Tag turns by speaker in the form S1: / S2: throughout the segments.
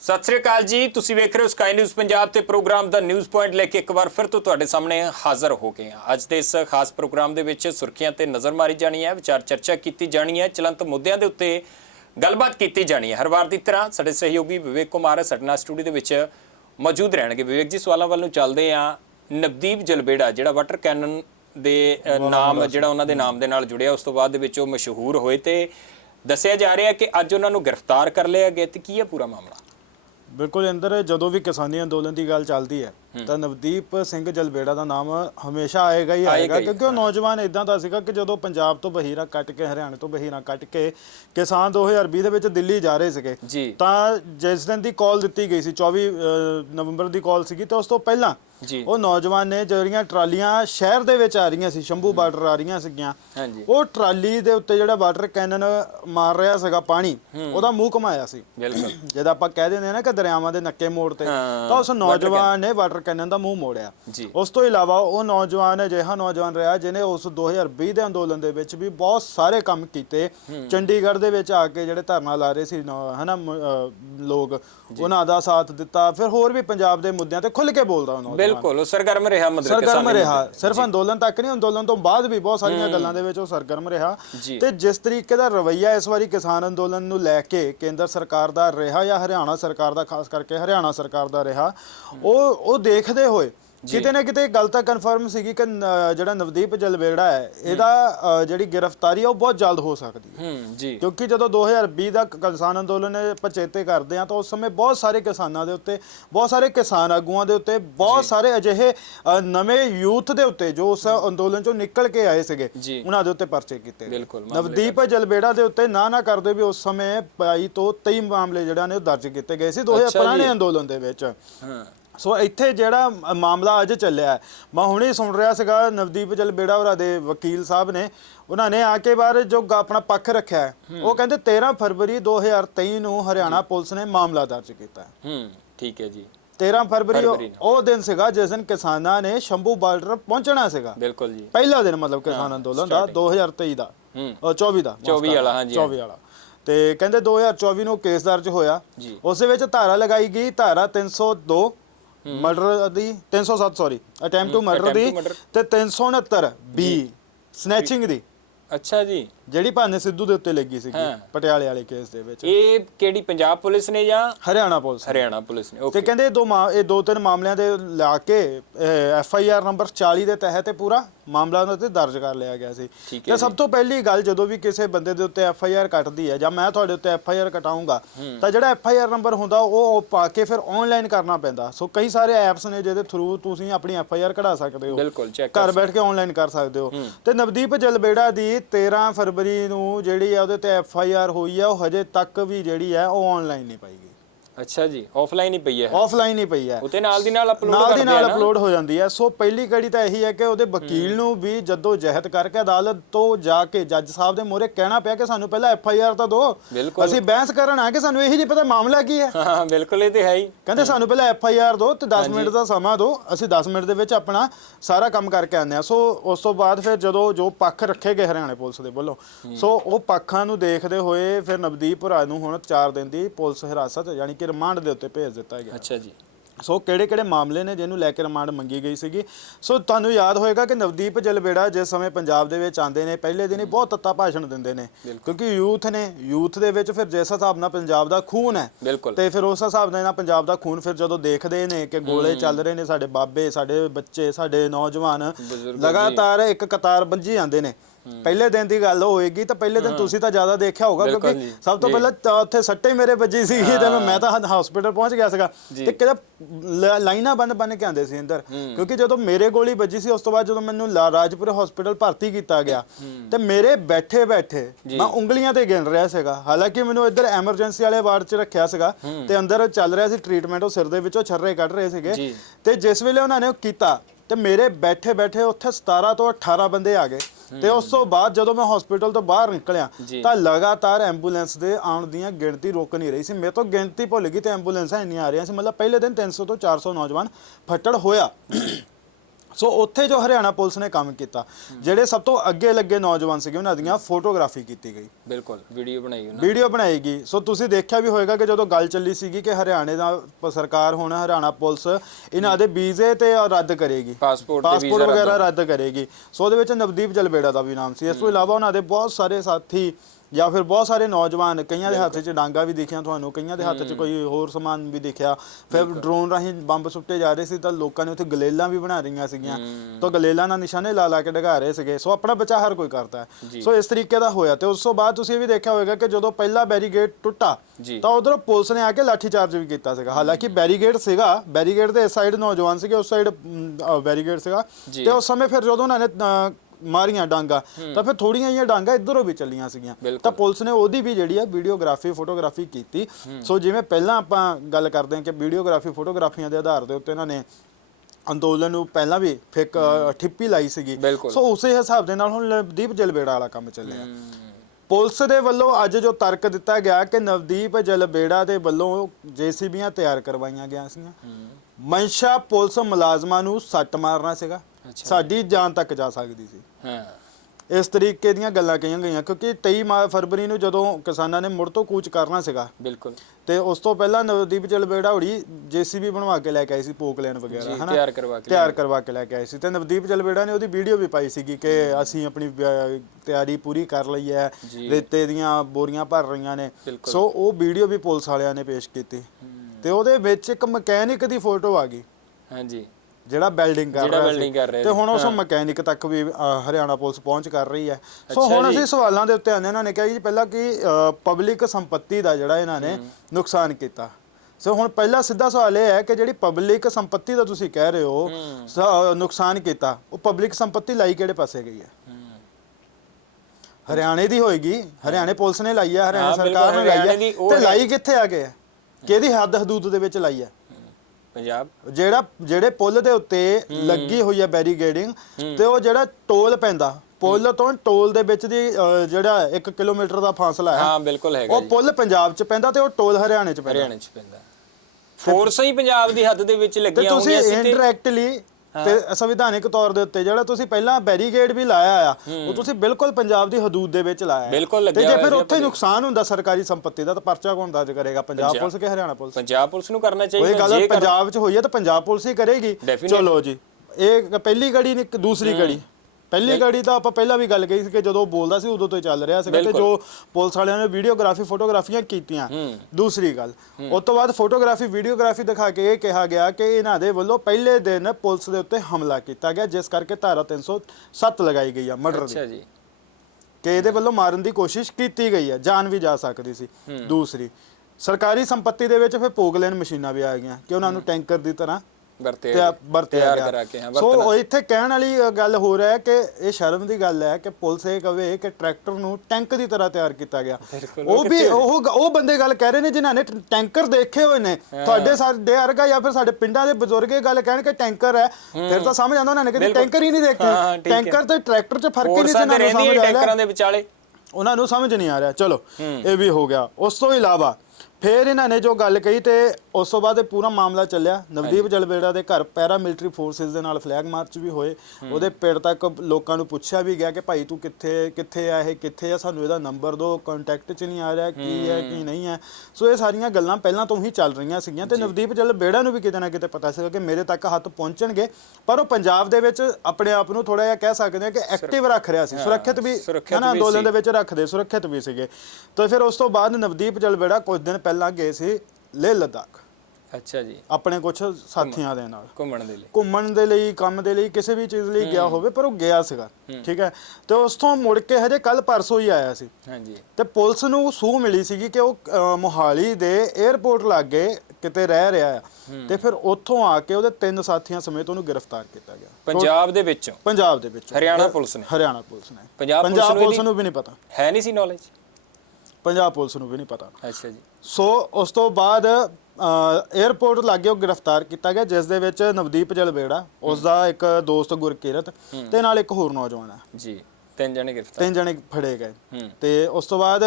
S1: ਸਤਿ ਸ੍ਰੀ ਅਕਾਲ ਜੀ। ਤੁਸੀਂ ਵੇਖ ਰਹੇ ਹੋ ਸਕਾਈ ਨਿਊਜ਼ ਪੰਜਾਬ ਤੇ ਪ੍ਰੋਗਰਾਮ ਦਾ ਨਿਊਜ਼ ਪੁਆਇੰਟ ਲੈ ਕੇ ਇੱਕ ਵਾਰ ਫਿਰ ਤੋਂ ਤੁਹਾਡੇ ਸਾਹਮਣੇ ਹਾਜ਼ਰ ਹੋ ਗਏ ਹਾਂ। ਅੱਜ ਦੇ ਇਸ ਖਾਸ ਪ੍ਰੋਗਰਾਮ ਦੇ ਵਿੱਚ ਸੁਰਖੀਆਂ ਤੇ ਨਜ਼ਰ ਮਾਰੀ ਜਾਣੀ ਹੈ ਵਿਚਾਰ ਚਰਚਾ ਕੀਤੀ ਜਾਣੀ ਹੈ ਚਲੰਤ ਮੁੱਦਿਆਂ ਦੇ ਉੱਤੇ ਗੱਲਬਾਤ ਕੀਤੀ ਜਾਣੀ ਹੈ। ਹਰ ਵਾਰ ਦੀ ਤਰ੍ਹਾਂ ਸਾਡੇ ਸਹਿਯੋਗੀ ਵਿਵੇਕ ਕੁਮਾਰ ਸਾਡੇ ਨਾਲ ਸਟੂਡੀਓ ਦੇ ਵਿੱਚ ਮੌਜੂਦ ਰਹਿਣਗੇ। ਵਿਵੇਕ ਜੀ ਸਵਾਲਾਂ ਵੱਲ ਨੂੰ ਚੱਲਦੇ ਆ ਨਵਦੀਪ ਜਲਬੇੜਾ ਜਿਹੜਾ ਵਾਟਰ ਕੈਨਨ ਦੇ ਨਾਮ ਜਿਹੜਾ ਉਹਨਾਂ ਦੇ ਨਾਮ ਦੇ ਨਾਲ ਜੁੜਿਆ ਉਸ ਤੋਂ ਬਾਅਦ ਦੇ ਵਿੱਚ ਉਹ ਮਸ਼ਹੂਰ ਹੋਏ ਤੇ ਦੱਸਿਆ ਜਾ ਰਿਹਾ ਕਿ ਅੱਜ ਉਹਨਾਂ ਨੂੰ ਗ੍ਰਿਫਤਾਰ ਕਰ ਲਿਆ ਗਿਆ ਤੇ ਕੀ ਹੈ ਪੂਰਾ ਮਾਮਲਾ?
S2: ਬਿਲਕੁਲ ਅੰਦਰ ਜਦੋਂ ਵੀ ਕਿਸਾਨੀ ਅੰਦੋਲਨ ਦੀ ਗੱਲ ਚੱਲਦੀ ਹੈ ਤਾਂ ਨਵਦੀਪ ਸਿੰਘ ਜਲਬੇੜਾ ਦਾ ਨਾਮ ਹਮੇਸ਼ਾ ਆਏਗਾ ਹੀ
S1: ਆਏਗਾ
S2: ਕਿਉਂਕਿ ਉਹ ਨੌਜਵਾਨ ਇਦਾਂ ਦਾ ਸੀਗਾ ਕਿ ਜਦੋਂ ਪੰਜਾਬ ਤੋਂ ਬਹੀਰਾ ਕੱਟ ਕੇ ਹਰਿਆਣੇ ਤੋਂ ਬਹੀਰਾ ਕੱਟ ਕੇ ਕਿਸਾਨ 2020 ਦੇ ਵਿੱਚ ਦਿੱਲੀ ਜਾ ਰਹੇ ਸੀਗੇ ਤਾਂ ਜਿਸ ਦਿਨ ਦੀ ਕਾਲ ਦਿੱਤੀ ਗਈ ਸੀ 24 ਅ, ਨਵੰਬਰ ਦੀ ਕਾਲ ਸੀਗੀ ਤੇ ਉਸ ਤੋਂ ਪਹਿਲਾਂ
S1: ਜੀ।
S2: ਉਹ ਨੌਜਵਾਨ ਨੇ ਜਿਹੜੀਆਂ ਟਰਾਲੀਆਂ ਸ਼ਹਿਰ ਦੇ ਵਿੱਚ ਆ ਰਹੀਆਂ ਸੀ ਸ਼ੰਭੂ ਬਾਰਡਰ ਆ ਰਹੀਆਂ ਸੀਗੀਆਂ
S1: ਹਾਂਜੀ।
S2: ਉਹ ਟਰਾਲੀ ਦੇ ਉੱਤੇ ਜਿਹੜਾ ਵਾਟਰ ਕੈਨਨ ਮਾਰ ਰਿਹਾ ਸੀਗਾ ਪਾਣੀ ਉਹਦਾ ਮੂੰਹ ਘਮਾਇਆ ਸੀ।
S1: ਬਿਲਕੁਲ।
S2: ਜਦ ਆਪਾਂ ਕਹਿ ਦਿੰਦੇ ਆ ਨਾ ਕਿ ਦਰਿਆਵਾਂ ਦੇ ਨੱਕੇ ਮੋੜ ਤੇ ਤਾਂ ਉਸ ਨੌਜਵਾਨ ਨੇ ਵਾਟਰ ਕੈਨਨ ਦਾ ਮੂੰਹ ਮੋੜਿਆ। ਉਸ ਤੋਂ ਇਲਾਵਾ ਉਹ ਨੌਜਵਾਨ ਅਜਿਹਾ ਨੌਜਵਾਨ ਰਿਹਾ ਜਿਹਨੇ ਉਸ 2020 ਦੇ ਅੰਦੋਲਨ ਦੇ ਵਿੱਚ ਵੀ ਬਹੁਤ ਸਾਰੇ ਕੰਮ ਕੀਤੇ। ਚੰਡੀਗੜ੍ਹ ਦੇ ਵਿੱਚ ਆ ਕੇ ਜਿਹੜੇ ਧਰਨਾ ਲਾ ਰਹੇ ਸੀ ਨੌ- ਹਨਾ ਲੋਕ ਉਹਨਾਂ ਦਾ ਸਾਥ ਦਿੱਤਾ। ਫਿਰ ਹੋਰ ਵੀ ਪੰਜਾਬ ਦੇ ਮੁੱਦਿਆਂ ਤੇ ਖੁੱਲ ਕੇ ਬੋਲਦਾ ਉਹ ਨੌਜਵਾਨ।
S1: ਬਿਲਕੁਲ ਉਹ ਸਰਗਰਮ ਰਿਹਾ ਮਦਦ
S2: ਸਰਗਰਮ ਰਿਹਾ। ਸਿਰਫ ਅੰਦੋਲਨ ਤੱਕ ਨਹੀਂ ਅੰਦੋਲਨ ਤੋਂ ਬਾਅਦ ਵੀ ਬਹੁਤ ਸਾਰੀਆਂ ਗੱਲਾਂ ਦੇ ਵਿੱਚ ਉਹ ਸਰਗਰਮ ਰਿਹਾ।
S1: ਜੀ।
S2: ਤੇ ਜਿਸ ਤਰੀਕੇ ਦਾ ਰਵਈਆ ਇਸ ਵਾਰੀ ਕਿਸਾਨ ਅੰਦੋਲਨ ਨੂੰ ਲੈ ਕੇ ਕੇਂਦਰ ਸਰਕਾਰ ਦਾ ਰਿਹਾ ਜਾਂ ਹਰਿਆਣਾ ਸਰਕਾਰ ਦਾ ਖਾਸ ਕਰਕੇ ਹਰਿਆਣਾ ਸਰਕਾਰ ਦਾ ਰਿਹਾ ਉਹ ਉਹ ਦੇਖਦੇ ਹੋਏ ਕਿਤੇ ਨਾ ਕਿਤੇ ਗੱਲ ਤਾਂ ਕਨਫਰਮ ਸੀਗੀ ਕਿ ਨ- ਜਿਹੜਾ ਨਵਦੀਪ ਜਲਵੇੜਾ ਹੈ ਇਹਦਾ ਅ, ਜਿਹੜੀ ਗ੍ਰਿਫਤਾਰੀ ਉਹ ਬਹੁਤ ਜਲਦ ਹੋ ਸਕਦੀ ਹੈ।
S1: ਹੂੰ ਜੀ।
S2: ਕਿਉਂਕਿ ਜਦੋਂ 2020 ਦਾ ਕ- ਕਿਸਾਨ ਅੰਦੋਲਨ ਪਚੇਤੇ ਕਰਦੇ ਆ ਤਾਂ ਉਸ ਸਮੇਂ ਬਹੁਤ ਸਾਰੇ ਕਿਸਾਨਾਂ ਦੇ ਉੱਤੇ ਬਹੁਤ ਸਾਰੇ ਕਿਸਾਨ ਆਗੂਆਂ ਦੇ ਉੱਤੇ ਬਹੁਤ ਸਾਰੇ ਅਜਿਹੇ ਅ, ਨਵੇਂ ਯੂਥ ਦੇ ਉੱਤੇ ਜੋ ਉਸ ਅੰਦੋਲਨ ਚੋਂ ਨਿਕਲ ਕੇ ਆਏ ਸੀਗੇ
S1: ਜੀ।
S2: ਉਹਨਾਂ ਦੇ ਉੱਤੇ ਪਰਚੇ ਕੀਤੇ ਗਏ।
S1: ਬਿਲਕੁਲ, ਮਾਮਲੇ
S2: ਨਵਦੀਪ ਜਲਬੇੜਾ ਦੇ ਉੱਤੇ ਨਾ ਨਾ ਕਰਦੇ ਵੀ ਉਸ ਸਮੇਂ 22 ਤੋਂ 23 ਮਾਮਲੇ ਜਿਹੜਾ ਨੇ ਉਹ ਦਰਜ ਕੀਤੇ ਗਏ ਸੀ 2000
S1: ਅੱਛਾ ਜੀ।
S2: ਪੁਰਾਣੇ ਅੰਦੋਲਨ ਦੇ ਵਿੱਚ।
S1: ਹਾਂ।
S2: ਸੋ ਇੱਥੇ ਜਿਹੜਾ ਮਾਮਲਾ ਅੱਜ ਚੱਲਿਆ ਹੈ, ਮੈਂ ਹੁਣੇ ਸੁਣ ਰਿਹਾ ਸੀਗਾ ਨਵਦੀਪ ਜਲਬੇੜਾ ਹੋਰਾਂ ਦੇ ਵਕੀਲ ਸਾਹਿਬ ਨੇ ਉਹਨਾਂ ਨੇ ਆ ਕੇ ਬਾਰੇ ਜੋ ਆਪਣਾ ਪੱਖ ਰੱਖਿਆ ਹੈ, ਉਹ ਕਹਿੰਦੇ 13 ਫਰਵਰੀ 2023 ਨੂੰ ਹਰਿਆਣਾ ਪੁਲਿਸ ਨੇ ਮਾਮਲਾ ਦਰਜ ਕੀਤਾ ਹੈ।
S1: ਹੂੰ ਠੀਕ ਹੈ ਜੀ।
S2: 13 ਫਰਵਰੀ ਉਹ- ਦਿਨ ਸੀਗਾ ਜਿਸ ਦਿਨ ਕਿਸਾਨਾਂ ਨੇ ਸ਼ੰਭੂ ਬਾਰਡਰ ਪਹੁੰਚਣਾ ਸੀਗਾ।
S1: ਬਿਲਕੁਲ ਜੀ।
S2: ਪਹਿਲਾ ਦਿਨ ਮਤਲਬ ਕਿਸਾਨ ਅੰਦੋਲਨ ਦਾ 2023 ਦਾ
S1: ਹੂੰ।
S2: ਅ, 24 ਦਾ
S1: 24 ਵਾਲਾ, ਹਾਂਜੀ,
S2: 24 ਵਾਲਾ। ਤੇ ਕਹਿੰਦੇ 2024 ਨੂੰ ਕੇਸ ਦਰਜ ਹੋਇਆ। ਉਸ ਦੇ ਵਿੱਚ ਧਾਰਾ ਲਗਾਈ ਗਈ ਧਾਰਾ 302 ਮਰਡਰ ਦੀ 307 ਸੌਰੀ ਅਟੈਂਪਟ ਟੂ ਮਰਡਰ ਦੀ। ਤੇ 369 ਬੀ ਸਨੈਚਿੰਗ ਦੀ।
S1: ਅੱਛਾ ਜੀ।
S2: ਜਿਹੜੀ ਭਾਨੇ ਸਿੱਧੂ ਦੇ ਉੱਤੇ ਲੱਗੀ ਸੀਗੀ। ਪਟਿਆਲੇ ਵਾਲੇ ਕੇਸ ਦੇ ਵਿੱਚ।
S1: ਇਹ ਕਿਹੜੀ ਪੰਜਾਬ ਪੁਲਿਸ ਨੇ ਜਾਂ
S2: ਹਰਿਆਣਾ ਪੁਲਿਸ।
S1: ਹਰਿਆਣਾ ਪੁਲਿਸ ਨੇ
S2: ਤੇ ਕਹਿੰਦੇ ਇਹ ਦੋ ਮਾ- ਇਹ ਦੋ ਤਿੰਨ ਮਾਮਲਿਆਂ ਦੇ ਲਾ ਕੇ ਐਫ ਆਈ ਆਰ ਨੰਬਰ 40 ਦੇ ਤਹਿਤ ਇਹ ਪੂਰਾ ਮਾਮਲਾ ਉਹਨਾਂ ਤੇ ਦਰਜ ਕਰ ਲਿਆ ਗਿਆ ਸੀ।
S1: ਠੀਕ ਹੈ
S2: ਤੇ ਸਭ ਤੋਂ ਪਹਿਲੀ ਗੱਲ ਜਦੋਂ ਵੀ ਕਿਸੇ ਬੰਦੇ ਦੇ ਉੱਤੇ ਐਫ ਆਈ ਆਰ ਕੱਟਦੀ ਹੈ ਜਾਂ ਮੈਂ ਤੁਹਾਡੇ ਉੱਤੇ ਐਫ ਆਈ ਆਰ ਕਟਾਉਂਗਾ ਤਾਂ ਜਿਹੜਾ ਐਫ ਆਈ ਆਰ ਨੰਬਰ ਹੁੰਦਾ ਉਹ ਉਹ ਪਾ ਕੇ ਫਿਰ ਆਨਲਾਈਨ ਕਰਨਾ ਪੈਂਦਾ। ਸੋ ਕਈ ਸਾਰੇ ਐਪਸ ਨੇ ਜਿਹਦੇ ਥਰੂ ਤੁਸੀਂ ਆਪਣੀ ਐਫ ਆਈ ਆਰ ਕਢਾ ਸਕਦੇ ਹੋ।
S1: ਬਿਲਕੁਲ ਚੈੱਕ
S2: ਘਰ ਬੈਠ ਕੇ ਆਨਲਾਈਨ ਕਰ ਸਕਦੇ ਹੋ। ਤੇ ਨਵਦੀਪ ਜਲਬੇੜਾ ਦੀ 13 ਫਰਵਰੀ ਨੂੰ ਜਿਹੜੀ ਆ ਉਹਦੇ ਤੇ ਐਫ ਆਈ ਆਰ ਹੋਈ ਆ, ਉਹ ਹਜੇ ਤੱਕ ਵੀ ਜਿਹੜੀ ਹੈ ਉਹ ਆਨਲਾਈਨ ਨਹੀਂ ਪਾਈ ਗਈ।
S1: ਅੱਛਾ ਜੀ ਆਫਲਾਈਨ ਹੀ ਪਈ ਹੈ।
S2: ਆਫਲਾਈਨ ਹੀ ਪਈ ਹੈ।
S1: ਉਤੇ ਨਾਲ ਦੀ ਨਾਲ ਅਪਲੋਡ
S2: ਨਾਲ ਦੀ ਨਾਲ ਅਪਲੋਡ ਹੋ ਜਾਂਦੀ ਹੈ। ਸੋ ਪਹਿਲੀ ਕੜੀ ਤਾਂ ਇਹੀ ਹੈ ਕਿ ਉਹਦੇ ਵਕੀਲ ਨੂੰ ਵੀ ਜਦੋਂ ਜਹਿਦ ਕਰਕੇ ਅਦਾਲਤ ਤੋਂ ਜਾ ਕੇ ਜੱਜ ਸਾਹਿਬ ਦੇ ਮੂਹਰੇ ਕਹਿਣਾ ਪਿਆ ਕਿ ਸਾਨੂੰ ਪਹਿਲਾਂ ਐਫ ਆਈ ਆਰ ਤਾਂ ਦਿਓ। ਅਸੀਂ ਬਹਿਸ ਕਰਨ ਆ ਕਿ ਸਾਨੂੰ ਇਹੀ ਨਹੀਂ ਪਤਾ ਮਾਮਲਾ ਕੀ ਹੈ।
S1: ਹਾਂ ਬਿਲਕੁਲ ਇਹ ਤੇ ਹੈ ਹੀ।
S2: ਕਹਿੰਦੇ ਸਾਨੂੰ ਪਹਿਲਾਂ ਐਫ ਆਈ ਆਰ ਦਿਓ ਤੇ 10 ਮਿੰਟ ਦਾ ਸਮਾਂ ਦਿਓ। ਅਸੀਂ 10 ਮਿੰਟ ਦੇ ਵਿੱਚ ਆਪਣਾ ਸਾਰਾ ਕੰਮ ਕਰਕੇ ਆਉਂਦੇ ਆ ਸੋ ਉਸ ਤੋਂ ਬਾਅਦ ਫਿਰ ਜਦੋਂ ਜੋ ਪੱਖ ਰੱਖੇ ਗਏ ਹਰਿਆਣਾ ਪੁਲਿਸ ਦੇ ਵੱਲੋਂ। ਸੋ ਉਹ ਪੱਖਾਂ ਨੂੰ ਦੇਖਦੇ ਹੋਏ ਫਿਰ ਨਵਦੀਪ ਭਰਾ ਨੂੰ ਹੁਣ 4 ਦਿਨ ਦੀ ਪੁਲਿਸ ਹਿਰਾਸਤ ਯਾਨੀ ਕਿ ਰਿਮਾਂਡ ਦੇ ਉੱਤੇ ਭੇਜ ਦਿੱਤਾ ਗਿਆ।
S1: ਅੱਛਾ ਜੀ।
S2: ਸੋ ਕਿਹੜੇ ਕਿਹੜੇ ਮਾਮਲੇ ਨੇ ਜਿਹਨੂੰ ਲੈ ਕੇ ਰਿਮਾਂਡ ਮੰਗੀ ਗਈ ਸੀਗੀ? ਸੋ ਤੁਹਾਨੂੰ ਯਾਦ ਹੋਏਗਾ ਕਿ ਨਵਦੀਪ ਜਲਬੇੜਾ ਜਿਸ ਸਮੇਂ ਪੰਜਾਬ ਦੇ ਵਿੱਚ ਆਉਂਦੇ ਨੇ ਪਹਿਲੇ ਦਿਨ ਹੀ ਬਹੁਤ ਤੱਤਾ ਭਾਸ਼ਣ ਦਿੰਦੇ ਨੇ। ਕਿਉਂਕਿ ਯੂਥ ਨੇ ਯੂਥ ਦੇ ਵਿੱਚ ਫਿਰ ਜਿਸ ਹਿਸਾਬ ਨਾਲ ਪੰਜਾਬ ਦਾ ਖੂਨ ਹੈ ਤੇ ਫਿਰ ਉਸ ਹਿਸਾਬ ਨਾਲ ਪੰਜਾਬ ਦਾ ਖੂਨ ਫਿਰ ਜਦੋਂ ਦੇਖਦੇ ਨੇ ਕਿ ਗੋਲੇ ਚੱਲ ਰਹੇ ਨੇ ਸਾਡੇ ਬਾਬੇ ਸਾਡੇ ਬੱਚੇ ਸਾਡੇ ਨੌਜਵਾਨ ਲਗਾਤਾਰ ਇੱਕ ਕਤਾਰ ਬੰਜੀ ਜਾਂਦੇ ਨੇ। ਪਹਿਲੇ ਦਿਨ ਦੀ ਗੱਲ ਹੋਏਗੀ ਤਾਂ ਪਹਿਲੇ ਦਿਨ ਤੁਸੀਂ ਤਾਂ ਜ਼ਿਆਦਾ ਦੇਖਿਆ ਹੋਗਾ ਕਿਉਂਕਿ ਸਭ ਤੋਂ ਪਹਿਲਾਂ ਤਾਂ ਉੱਥੇ ਸੱਟੇ ਮੇਰੇ ਵੱਜੀ ਸੀ ਤੇ ਮੈਂ ਤਾਂ ਹਸਪੀਟਲ ਪਹੁੰਚ ਗਿਆ ਸੀਗਾ। ਤੇ ਕਿਹਦਾ ਲਾਈਨਾਂ ਬੰਨ ਬੰਨ ਕੇ ਆਂਦੇ ਸੀ ਅੰਦਰ। ਕਿਉਂਕਿ ਜਦੋਂ ਮੇਰੇ ਗੋਲੀ ਵੱਜੀ ਸੀ ਉਸ ਤੋਂ ਬਾਅਦ ਜਦੋਂ ਮੈਨੂੰ ਰਾਜਪੁਰੇ ਹਸਪੀਟਲ ਭਰਤੀ ਕੀਤਾ ਗਿਆ ਤੇ ਮੇਰੇ ਬੈਠੇ ਬੈਠੇ ਮੈਂ ਉਂਗਲੀਆਂ ਤੇ ਗਿਣ ਰਿਹਾ ਸੀਗਾ। ਹਾਲਾਂਕਿ ਮੈਨੂੰ ਇੱਧਰ ਐਮਰਜੈਂਸੀ ਵਾਲੇ ਵਾਰਡ 'ਚ ਰੱਖਿਆ ਸੀਗਾ ਤੇ ਅੰਦਰ ਚੱਲ ਰਿਹਾ ਸੀ ਟ੍ਰੀਟਮੈਂਟ ਉਹ ਸਿਰ ਦੇ ਵਿੱਚੋਂ ਛਰਰੇ ਕੱਢ ਰਹੇ ਸੀਗੇ। ਤੇ ਜਿਸ ਵੇਲੇ ਉਹਨਾਂ ਨੇ ਉਹ ਕੀਤਾ ਤੇ ਮੇਰੇ ਬੈਠੇ ਬੈਠੇ ਉੱਥੇ 17 ਤੋਂ 18 ਬੰਦੇ ਆ ਗਏ। ਤੇ ਉਸ ਤੋਂ ਬਾਅਦ ਜਦੋਂ ਮੈਂ ਹਸਪੀਟਲ ਤੋਂ ਬਾਹਰ ਨਿਕਲਿਆ। ਤਾਂ ਲਗਾਤਾਰ ਐਂਬੂਲੈਂਸ ਦੇ ਆਉਣ ਦੀਆਂ ਗਿਣਤੀ ਰੁਕ ਨਹੀਂ ਰਹੀ ਸੀ। ਮੇਰੇ ਤੋਂ ਗਿਣਤੀ ਭੁੱਲ ਗਈ ਤੇ ਐਂਬੂਲੈਂਸਾਂ ਇੰਨੀਆਂ ਆ ਰਹੀਆਂ ਸੀ। ਮਤਲਬ ਪਹਿਲੇ ਦਿਨ 300 ਤੋਂ 400 ਨੌਜਵਾਨ ਫੱਟੜ ਹੋਇਆ। ਸੋ ਉੱਥੇ ਜੋ ਹਰਿਆਣਾ ਪੁਲਿਸ ਨੇ ਕੰਮ ਕੀਤਾ ਜਿਹੜੇ ਸਭ ਤੋਂ ਅੱਗੇ ਲੱਗੇ ਨੌਜਵਾਨ ਸੀਗੇ ਉਹਨਾਂ ਦੀਆਂ ਫੋਟੋਗ੍ਰਾਫੀ ਕੀਤੀ ਗਈ।
S1: ਬਿਲਕੁਲ ਵੀਡੀਓ ਬਣਾਈ ਉਹਨਾਂ
S2: ਵੀਡੀਓ ਬਣਾਏਗੀ ਸੋ ਤੁਸੀਂ ਦੇਖਿਆ ਵੀ ਹੋਵੇਗਾ ਕਿ ਜਦੋਂ ਗੱਲ ਚੱਲੀ ਸੀਗੀ ਕਿ ਹਰਿਆਣੇ ਦਾ ਪ- ਸਰਕਾਰ ਹੁਣ ਹਰਿਆਣਾ ਪੁਲਿਸ ਇਹਨਾਂ ਦੇ ਵੀਜ਼ੇ ਤੇ ਰੱਦ ਕਰੇਗੀ।
S1: ਪਾਸਪੋਰਟ ਤੇ
S2: ਪਾਸਪੋਰਟ
S1: ਵੀਜ਼ਾ
S2: ਵਗੈਰਾ ਰੱਦ ਕਰੇਗੀ। ਸੋ ਉਹਦੇ ਵਿੱਚ ਨਵਦੀਪ ਜਲਬੇੜਾ ਦਾ ਵੀ ਨਾਮ ਸੀ। ਇਸ ਤੋਂ ਇਲਾਵਾ ਉਹਨਾਂ ਦੇ ਬਹੁਤ ਸਾਰੇ ਸਾਥੀ ਜਾਂ ਫਿਰ ਬਹੁਤ ਸਾਰੇ ਨੌਜਵਾਨ ਕਈਆਂ ਦੇ ਹੱਥ 'ਚ ਡਾਂਗਾ ਵੀ ਦਿਖੀਆਂ ਤੁਹਾਨੂੰ ਕਈਆਂ ਦੇ ਹੱਥ 'ਚ ਕੋਈ ਹੋਰ ਸਮਾਨ ਵੀ ਦਿਖਿਆ। ਫਿਰ ਡਰੋਨ ਰਾਹੀਂ ਬੰਬ ਸੁੱਟੇ ਜਾ ਰਹੇ ਸੀ ਤਾਂ ਲੋਕਾਂ ਨੇ ਉੱਥੇ ਗਲੇਲਾਂ ਵੀ ਬਣਾ ਰਹੀਆਂ ਸੀਗੀਆਂ। ਤਾਂ ਗਲੇਲਾਂ ਨਾਲ ਨਿਸ਼ਾਨੇ ਲਾ ਲਾ ਕੇ ਡਗਾ ਰਹੇ ਸੀਗੇ। ਸੋ ਆਪਣਾ ਬਚਾ ਹਰ ਕੋਈ ਕਰਦਾ ਹੈ। ਸੋ ਇਸ ਤਰੀਕੇ ਦਾ ਹੋਇਆ ਤੇ ਉਸ ਤੋਂ ਬਾਅਦ ਤੁਸੀਂ ਇਹ ਵੀ ਦੇਖਿਆ ਹੋਵੇਗਾ ਕਿ ਜਦੋਂ ਪਹਿਲਾ ਬੈਰੀਗੇਡ ਟੁੱਟਾ। ਤਾਂ ਉਧਰ ਪੁਲਿਸ ਨੇ ਆ ਕੇ ਲਾਠੀ ਚਾਰਜ ਵੀ ਕੀਤਾ ਸੀਗਾ। ਹਾਲਾਂਕਿ ਬੈਰੀਗੇਡ ਸੀਗਾ ਬੈਰੀਗੇਡ ਦੇ ਇਸ ਸਾਈਡ ਨੌਜਵਾਨ ਸੀਗੇ ਉਸ ਸਾਈਡ ਬੈਰੀਗੇਡ ਸੀਗਾ। ਤੇ ਉਸ ਸਮੇਂ ਫਿਰ ਜਦੋਂ ਉਹਨਾਂ ਨੇ ਮਾਰੀਆਂ ਡਾਂਗਾ ਤਾਂ ਫਿਰ ਥੋੜੀਆਂ ਜਿਹੀਆਂ ਡਾਂਗਾ ਇਧਰੋਂ ਵੀ ਚੱਲੀਆਂ ਸੀਗੀਆਂ। ਤਾਂ ਪੁਲਿਸ ਨੇ ਉਹਦੀ ਵੀ ਜਿਹੜੀ ਆ ਵੀਡੀਓਗ੍ਰਾਫੀ ਫੋਟੋਗ੍ਰਾਫੀ ਕੀਤੀ। ਸੋ ਜਿਵੇਂ ਪਹਿਲਾਂ ਆਪਾਂ ਗੱਲ ਕਰਦੇ ਹਾਂ ਕਿ ਵੀਡੀਓਗ੍ਰਾਫੀ ਫੋਟੋਗ੍ਰਾਫੀਆਂ ਦੇ ਆਧਾਰ ਦੇ ਉੱਤੇ ਇਹਨਾਂ ਨੇ ਅੰਦੋਲਨ ਨੂੰ ਪਹਿਲਾਂ ਵੀ ਫਿਕ ਠਿੱਪੀ ਲਾਈ ਸੀਗੀ। ਸੋ ਉਸੇ ਹਿਸਾਬ ਦੇ ਨਾਲ ਹੁਣ ਨਵਦੀਪ ਜਲਬੇੜਾ ਵਾਲਾ ਕੰਮ ਚੱਲਿਆ। ਪੁਲਿਸ ਦੇ ਵੱਲੋਂ ਅੱਜ ਜੋ ਤਰਕ ਦਿੱਤਾ ਗਿਆ ਕਿ ਨਵਦੀਪ ਜਲਬੇੜਾ ਦੇ ਵੱਲੋਂ ਜੀਸੀਬੀਆਂ ਤਿਆਰ ਕਰਵਾਈਆਂ ਗਿਆ ਸੀਗੀਆਂ। ਮਨਸ਼ਾ ਪੁਲਿਸ ਮੁਲਾਜ਼ਮਾਂ ਨੂੰ ਸੱਟ ਮਾਰਨਾ ਸੀਗਾ। ਸਾਡੀ ਜਾਨ ਤੱਕ ਜਾ ਸਕਦੀ ਸੀ।
S1: ਹਾਂ।
S2: ਇਸ ਤਰੀਕੇ ਦੀਆਂ ਗੱਲਾਂ ਕਹੀਆਂ ਗਈਆਂ ਕਿਉਂਕਿ 23 ਮਾ- ਫਰਵਰੀ ਨੂੰ ਜਦੋਂ ਕਿਸਾਨਾਂ ਨੇ ਮੁੜ ਤੋਂ ਕੂਚ ਕਰਨਾ ਸੀਗਾ
S1: ਬਿਲਕੁਲ।
S2: ਤੇ ਉਸ ਤੋਂ ਪਹਿਲਾਂ ਨਵਦੀਪ ਜਲਬੇੜਾ ਹੁੜੀ ਜੀਸੀਬੀ ਬਣਵਾ ਕੇ ਲੈ ਕੇ ਆਈ ਸੀ ਪੋਕਲੈਨ ਵਗੈਰਾ
S1: ਜੀ,
S2: ਹਨਾ?
S1: ਤਿਆਰ ਕਰਵਾ ਕੇ
S2: ਤਿਆਰ ਕਰਵਾ ਕੇ ਲੈ ਕੇ ਆਏ ਸੀ ਤੇ ਨਵਦੀਪ ਜਲਬੇੜਾ ਨੇ ਉਹਦੀ ਵੀਡੀਓ ਵੀ ਪਾਈ ਸੀਗੀ ਕਿ ਅਸੀਂ ਆਪਣੀ ਅਹ, ਤਿਆਰੀ ਪੂਰੀ ਕਰ ਲਈ ਹੈ
S1: ਜੀ।
S2: ਰੇਤੇ ਦੀਆਂ ਬੋਰੀਆਂ ਭਰ ਰਹੀਆਂ ਨੇ।
S1: ਬਿਲਕੁਲ।
S2: ਸੋ ਉਹ ਵੀਡੀਓ ਵੀ ਪੁਲਿਸ ਵਾਲਿਆਂ ਨੇ ਪੇਸ਼ ਕੀਤੀ। ਤੇ ਉਹਦੇ ਵਿੱਚ ਇੱਕ ਮਕੈਨਿਕ ਦੀ ਫੋਟੋ ਆ ਗਈ।
S1: ਹਾਂਜੀ।
S2: ਜਿਹੜਾ ਬਿਲਡਿੰਗ ਕਰ ਰਿਹਾ
S1: building
S2: ਤੇ ਹੁਣ ਉਸ ਮਕੈਨਿਕ ਤੱਕ ਵੀ ਹਰਿਆਣਾ ਪੁਲਿਸ ਪਹੁੰਚ ਕਰ ਰਹੀ ਹੈ। ਸੋ ਹੁਣ ਅਸੀਂ ਸਵਾਲਾਂ ਦੇ ਉੱਤੇ ਆਉਂਦੇ ਇਹਨਾਂ ਨੇ ਕਿਹਾ ਜੀ ਪਹਿਲਾਂ ਕਿ ਪਬਲਿਕ ਸੰਪਤੀ ਦਾ ਜਿਹੜਾ ਇਹਨਾਂ ਨੇ ਨੁਕਸਾਨ ਕੀਤਾ। ਸੋ ਹੁਣ ਪਹਿਲਾ ਸਿੱਧਾ ਸਵਾਲ ਇਹ ਹੈ ਕਿ ਜਿਹੜੀ ਪਬਲਿਕ ਸੰਪਤੀ ਦਾ ਤੁਸੀਂ ਕਹਿ ਰਹੇ ਹੋ ਨੁਕਸਾਨ ਕੀਤਾ ਉਹ ਪਬਲਿਕ ਸੰਪਤੀ ਲਾਈ ਕਿਹੜੇ ਪਾਸੇ ਗਈ ਹੈ? ਹਰਿਆਣੇ ਦੀ ਹੋਏਗੀ। ਹਰਿਆਣੇ ਪੁਲਿਸ ਨੇ ਲਾਈ ਹੈ ਹਰਿਆਣਾ ਸਰਕਾਰ ਨੇ ਲਾਈ ਹੈ।
S1: ਉਹ
S2: ਤੇ ਲਾਈ ਕਿੱਥੇ ਆ ਗਏ? ਕਿਹਦੀ ਹੱਦ ਹਦੂਦ ਦੇ ਵਿੱਚ ਲਾਈ ਹੈ?
S1: ਪੰਜਾਬ।
S2: ਜਿਹੜਾ ਜਿਹੜੇ ਪੁੱਲ ਦੇ ਉੱਤੇ ਲੱਗੀ ਹੋਈ ਹੈ ਬੈਰੀਗੇਡਿੰਗ ਤੇ ਉਹ ਜਿਹੜਾ ਟੋਲ ਪੈਂਦਾ ਪੁੱਲ ਤੋਂ ਟੋਲ ਦੇ ਵਿੱਚ ਦੀ ਅ, ਜਿਹੜਾ 1 ਕਿਲੋਮੀਟਰ ਦਾ ਫਾਸਲਾ ਹੈ
S1: ਹਾਂ ਬਿਲਕੁਲ ਹੈਗਾ
S2: ਉਹ
S1: ਜੀ।
S2: ਪੁੱਲ ਪੰਜਾਬ 'ਚ ਪੈਂਦਾ ਤੇ ਉਹ ਟੋਲ ਹਰਿਆਣੇ 'ਚ ਪੈਂਦਾ।
S1: ਹਰਿਆਣੇ ਚ ਪੈਂਦਾ। ਫੋਰਸਾਂ ਹੀ ਪੰਜਾਬ ਦੀ ਹੱਦ ਦੇ ਵਿੱਚ
S2: ਤੇ
S1: ਲੱਗੀਆਂ
S2: ਤੁਸੀਂ
S1: ਹੋਈਆਂ ਸੀ ਤੇ
S2: ਇਨਡਾਇਰੈਕਟਲੀ ਤੇ ਸੰਵਿਧਾਨਿਕ ਤੌਰ ਦੇ ਉੱਤੇ ਜਿਹੜਾ ਤੁਸੀਂ ਪਹਿਲਾਂ ਬੈਰੀਗੇਡ ਵੀ ਲਾਇਆ ਆ ਉਹ ਤੁਸੀਂ ਬਿਲਕੁਲ ਪੰਜਾਬ ਦੀ ਹਦੂਦ ਦੇ ਵਿੱਚ ਲਾਇਆ।
S1: ਬਿਲਕੁਲ
S2: ਤੇ
S1: ਲੱਗਿਆ
S2: ਜੇ
S1: ਹੋਇਆ
S2: ਫਿਰ ਉੱਥੇ ਨੁਕਸਾਨ ਹੁੰਦਾ ਸਰਕਾਰੀ ਸੰਪত্ਤੀ ਦਾ ਤਾਂ ਪਰਚਾ ਕੌਣ ਦਰਜ ਕਰੇਗਾ ਪੰਜਾਬ। ਪੁਲਿਸ ਕਿ ਹਰਿਆਣਾ ਪੁਲਿਸ
S1: ਪੰਜਾਬ ਪੁਲਿਸ ਨੂੰ ਕਰਨਾ ਚਾਹੀਦਾ
S2: ਇਹ ਗੱਲ
S1: ਜੇ
S2: ਪੰਜਾਬ 'ਚ ਹੋਈ ਹੈ ਤਾਂ ਪੰਜਾਬ ਪੁਲਿਸ ਹੀ ਕਰੇਗੀ. ਚਲੋ ਜੀ ਇਹ ਪਹਿਲੀ ਕੜੀ ਨੇ ਦੂਸਰੀ ਕੜੀ ਪਹਿਲੀ ਕੜੀ ਤਾਂ ਆਪਾਂ ਪਹਿਲਾਂ ਵੀ ਗੱਲ ਕਹੀ ਸੀ ਕਿ ਜਦੋਂ ਬੋਲਦਾ ਸੀ ਉਦੋਂ ਤੋਂ ਹੀ ਚੱਲ ਰਿਹਾ ਸੀਗਾ ਤੇ। ਜੋ ਪੁਲਿਸ ਵਾਲਿਆਂ ਨੇ ਵੀਡੀਓਗ੍ਰਾਫੀ ਫੋਟੋਗ੍ਰਾਫੀਆਂ ਕੀਤੀਆਂ ਦੂਸਰੀ ਗੱਲ। ਉਸ ਤੋਂ ਬਾਅਦ ਫੋਟੋਗ੍ਰਾਫੀ ਵੀਡੀਓਗ੍ਰਾਫੀ ਦਿਖਾ ਕੇ ਇਹ ਕਿਹਾ ਗਿਆ ਕਿ ਇਹਨਾਂ ਦੇ ਵੱਲੋਂ ਪਹਿਲੇ ਦਿਨ ਪੁਲਿਸ ਦੇ ਉੱਤੇ ਹਮਲਾ ਕੀਤਾ ਗਿਆ ਜਿਸ ਕਰਕੇ ਧਾਰਾ 307 ਲਗਾਈ ਗਈ ਆ ਮਰਡਰ ਦੀ।
S1: ਅੱਛਾ ਜੀ।
S2: ਕਿ ਇਹਦੇ ਵੱਲੋਂ ਮਾਰਨ ਦੀ ਕੋਸ਼ਿਸ਼ ਕੀਤੀ ਗਈ ਹੈ ਜਾਨ ਵੀ ਜਾ ਸਕਦੀ ਸੀ। ਦੂਸਰੀ ਸਰਕਾਰੀ ਸੰਪત્ਤੀ ਦੇ ਵਿੱਚ ਫਿਰ ਪੋਗਲੈਨ ਮਸ਼ੀਨਾਂ ਵੀ ਆ ਗਈਆਂ ਕਿ ਉਹਨਾਂ ਨੂੰ ਟੈਂਕਰ ਦੀ ਤਰ੍ਹਾਂ
S1: ਵਰਤੇ
S2: ਤੇ ਵਰਤਿਆ
S1: ਤਿਆਰ ਕਰਾ ਕੇ ਹਾਂ
S2: ਸੋ ਇੱਥੇ ਕਹਿਣ ਵਾਲੀ ਗੱਲ ਹੋ ਰਿਹਾ ਹੈ ਕਿ ਇਹ ਸ਼ਰਮ ਦੀ ਗੱਲ ਹੈ ਕਿ ਪੁਲਿਸ ਇਹ ਕਵੇ ਕਿ ਟਰੈਕਟਰ ਨੂੰ ਟੈਂਕ ਦੀ ਤਰ੍ਹਾਂ ਤਿਆਰ ਕੀਤਾ ਗਿਆ। ਉਹ ਵੀ ਉਹ ਉਹ ਬੰਦੇ ਗੱਲ ਕਹਿ ਰਹੇ ਨੇ ਜਿਨ੍ਹਾਂ ਨੇ ਟੈਂਕਰ ਦੇਖੇ ਹੋਏ ਨੇ। ਤੁਹਾਡੇ ਸਾਡੇ ਵਰਗਾ ਜਾਂ ਫਿਰ ਸਾਡੇ ਪਿੰਡਾਂ ਦੇ ਬਜ਼ੁਰਗ ਇਹ ਗੱਲ ਕਹਿਣ ਕਿ ਟੈਂਕਰ ਹੈ ਫਿਰ ਤਾਂ ਸਮਝ ਆਉਂਦਾ ਉਹਨਾਂ ਨੇ ਕਿ। ਟੈਂਕਰ ਹੀ ਨਹੀਂ
S1: ਹਾਂ, ਹਾਂ,
S2: ਦੇਖੇ
S1: ਠੀਕ ਹੈ।
S2: ਟੈਂਕਰ ਤੇ ਟਰੈਕਟਰ 'ਚ ਫ਼ਰਕ ਹੀ ਨਹੀਂ ਜਿਨ੍ਹਾਂ ਨੂੰ ਸਮਝ ਆ ਰਿਹਾ।
S1: ਟੈਂਕਰਾਂ ਦੇ ਵਿਚਾਲੇ।
S2: ਉਹਨਾਂ ਨੂੰ ਸਮਝ ਨਹੀਂ ਆ ਰਿਹਾ। ਚਲੋ ਇਹ ਵੀ ਹੋ ਗਿਆ। ਉਸ ਤੋਂ ਇਲਾਵਾ ਫਿਰ ਇਹਨਾਂ ਨੇ ਜੋ ਗੱਲ ਕਹੀ ਤੇ ਉਸ ਤੋਂ ਬਾਅਦ ਇਹ ਪੂਰਾ ਮਾਮਲਾ ਚੱਲਿਆ। ਨਵਦੀਪ ਜਲਬੇੜਾ ਦੇ ਘਰ ਪੈਰਾ ਮਿਲਟਰੀ ਫੋਰਸਿਸ ਦੇ ਨਾਲ ਫਲੈਗ ਮਾਰਚ ਵੀ ਹੋਏ। ਉਹਦੇ ਪਿੰਡ ਤੱਕ ਲੋਕਾਂ ਨੂੰ ਪੁੱਛਿਆ ਵੀ ਗਿਆ ਕਿ ਭਾਈ ਤੂੰ ਕਿੱਥੇ ਕਿੱਥੇ ਆ ਇਹ ਕਿੱਥੇ ਆ? ਸਾਨੂੰ ਇਹਦਾ ਨੰਬਰ ਦਿਓ ਕੰਟੈਕਟ 'ਚ ਨਹੀਂ ਆ ਰਿਹਾ ਕੀ ਹੈ ਕੀ ਨਹੀਂ ਹੈ। ਸੋ ਇਹ ਸਾਰੀਆਂ ਗੱਲਾਂ ਪਹਿਲਾਂ ਤੋਂ ਹੀ ਚੱਲ ਰਹੀਆਂ ਸੀਗੀਆਂ ਤੇ ਨਵਦੀਪ ਜਲਬੇੜਾ ਨੂੰ ਵੀ ਕਿਤੇ ਨਾ ਕਿਤੇ ਪਤਾ ਸੀਗਾ ਕਿ ਮੇਰੇ ਤੱਕ ਹੱਥ ਪਹੁੰਚਣਗੇ। ਪਰ ਉਹ ਪੰਜਾਬ ਦੇ ਵਿੱਚ ਆਪਣੇ ਆਪ ਨੂੰ ਥੋੜਾ ਜਿਹਾ ਕਹਿ ਸਕਦੇ ਆ ਕਿ ਐਕਟਿਵ ਰੱਖ ਰਿਹਾ ਸੀ। ਸੁਰੱਖਿਅਤ ਵੀ
S1: ਸੁਰੱਖਿਅਤ
S2: ਹੈ ਨਾ
S1: ਵੀ
S2: ਅੰਦੋਲਨ
S1: ਸੀ।
S2: ਦੇ ਵਿੱਚ ਰੱਖਦੇ ਸੁਰੱਖਿਅਤ ਵੀ ਸੀਗੇ। ਤਾਂ ਫਿਰ ਉਸ ਤੋਂ ਬਾਅਦ ਨਵਦੀਪ ਜਲਬੇੜਾ ਕੁਝ ਦਿਨ ਪਹਿਲਾਂ ਗਏ ਸੀ ਲੇਹ ਲਦਾਖ।
S1: ਅੱਛਾ ਜੀ।
S2: ਆਪਣੇ ਕੁਝ ਸਾਥੀਆਂ ਦੇ ਨਾਲ।
S1: ਘੁੰਮਣ ਦੇ ਲਈ।
S2: ਘੁੰਮਣ ਦੇ ਲਈ ਕੰਮ ਦੇ ਲਈ ਕਿਸੇ ਵੀ ਚੀਜ਼ ਲਈ ਗਿਆ ਹੋਵੇ ਪਰ ਉਹ ਗਿਆ ਸੀਗਾ ਠੀਕ ਹੈ? ਤੇ ਉਸ ਤੋਂ ਮੁੜ ਕੇ ਹਜੇ ਕੱਲ ਪਰਸੋਂ ਹੀ ਆਇਆ ਸੀ।
S1: ਹਾਂਜੀ।
S2: ਤੇ ਪੁਲਿਸ ਨੂੰ ਸੂਹ ਮਿਲੀ ਸੀਗੀ ਕਿ ਉਹ ਮੋਹਾਲੀ ਦੇ 에ਅਰਪੋਰਟ ਲਾਗੇ ਕਿਤੇ ਰਹਿ ਰਿਹਾ ਆ ਤੇ ਫਿਰ ਉੱਥੋਂ ਆ ਕੇ ਉਹਦੇ ਤਿੰਨ ਸਾਥੀਆਂ ਸਮੇਤ ਉਹਨੂੰ ਗ੍ਰਿਫਤਾਰ ਕੀਤਾ ਗਿਆ।
S1: ਪੰਜਾਬ ਦੇ ਵਿੱਚੋਂ?
S2: ਪੰਜਾਬ ਦੇ ਵਿੱਚ।
S1: ਹਰਿਆਣਾ ਪੁਲਿਸ ਨੇ?
S2: ਹਰਿਆਣਾ ਪੁਲਿਸ ਨੇ।
S1: ਪੰਜਾਬ ਪੁਲਿਸ ਨੂੰ
S2: ਵੀ ਨਹੀਂ ਪਤਾ।
S1: ਹੈ ਨਹੀਂ ਸੀ ਨੌਲੇਜ
S2: ਪੰਜਾਬ ਪੁਲਿਸ ਨੂੰ ਵੀ ਨਹੀਂ ਪਤਾ।
S1: ਅੱਛਾ ਜੀ।
S2: ਸੋ ਉਸ ਤੋਂ ਬਾਅਦ 에어ਪੋਰਟ ਲਾਗੇ ਉਹ ਗ੍ਰਿਫਤਾਰ ਕੀਤਾ ਗਿਆ ਜਿਸ ਦੇ ਵਿੱਚ ਨਵਦੀਪ ਜਲਬੇੜਾ ਉਸ ਦਾ ਇੱਕ ਦੋਸਤ ਗੁਰਕੀਰਤ ਤੇ ਨਾਲ ਇੱਕ ਹੋਰ ਨੌਜਵਾਨ ਹੈ।
S1: ਜੀ ਤਿੰਨ ਜਣੇ ਗ੍ਰਿਫਤਾਰ।
S2: ਤਿੰਨ ਜਣੇ ਫੜੇ ਗਏ। ਤੇ ਉਸ ਤੋਂ ਬਾਅਦ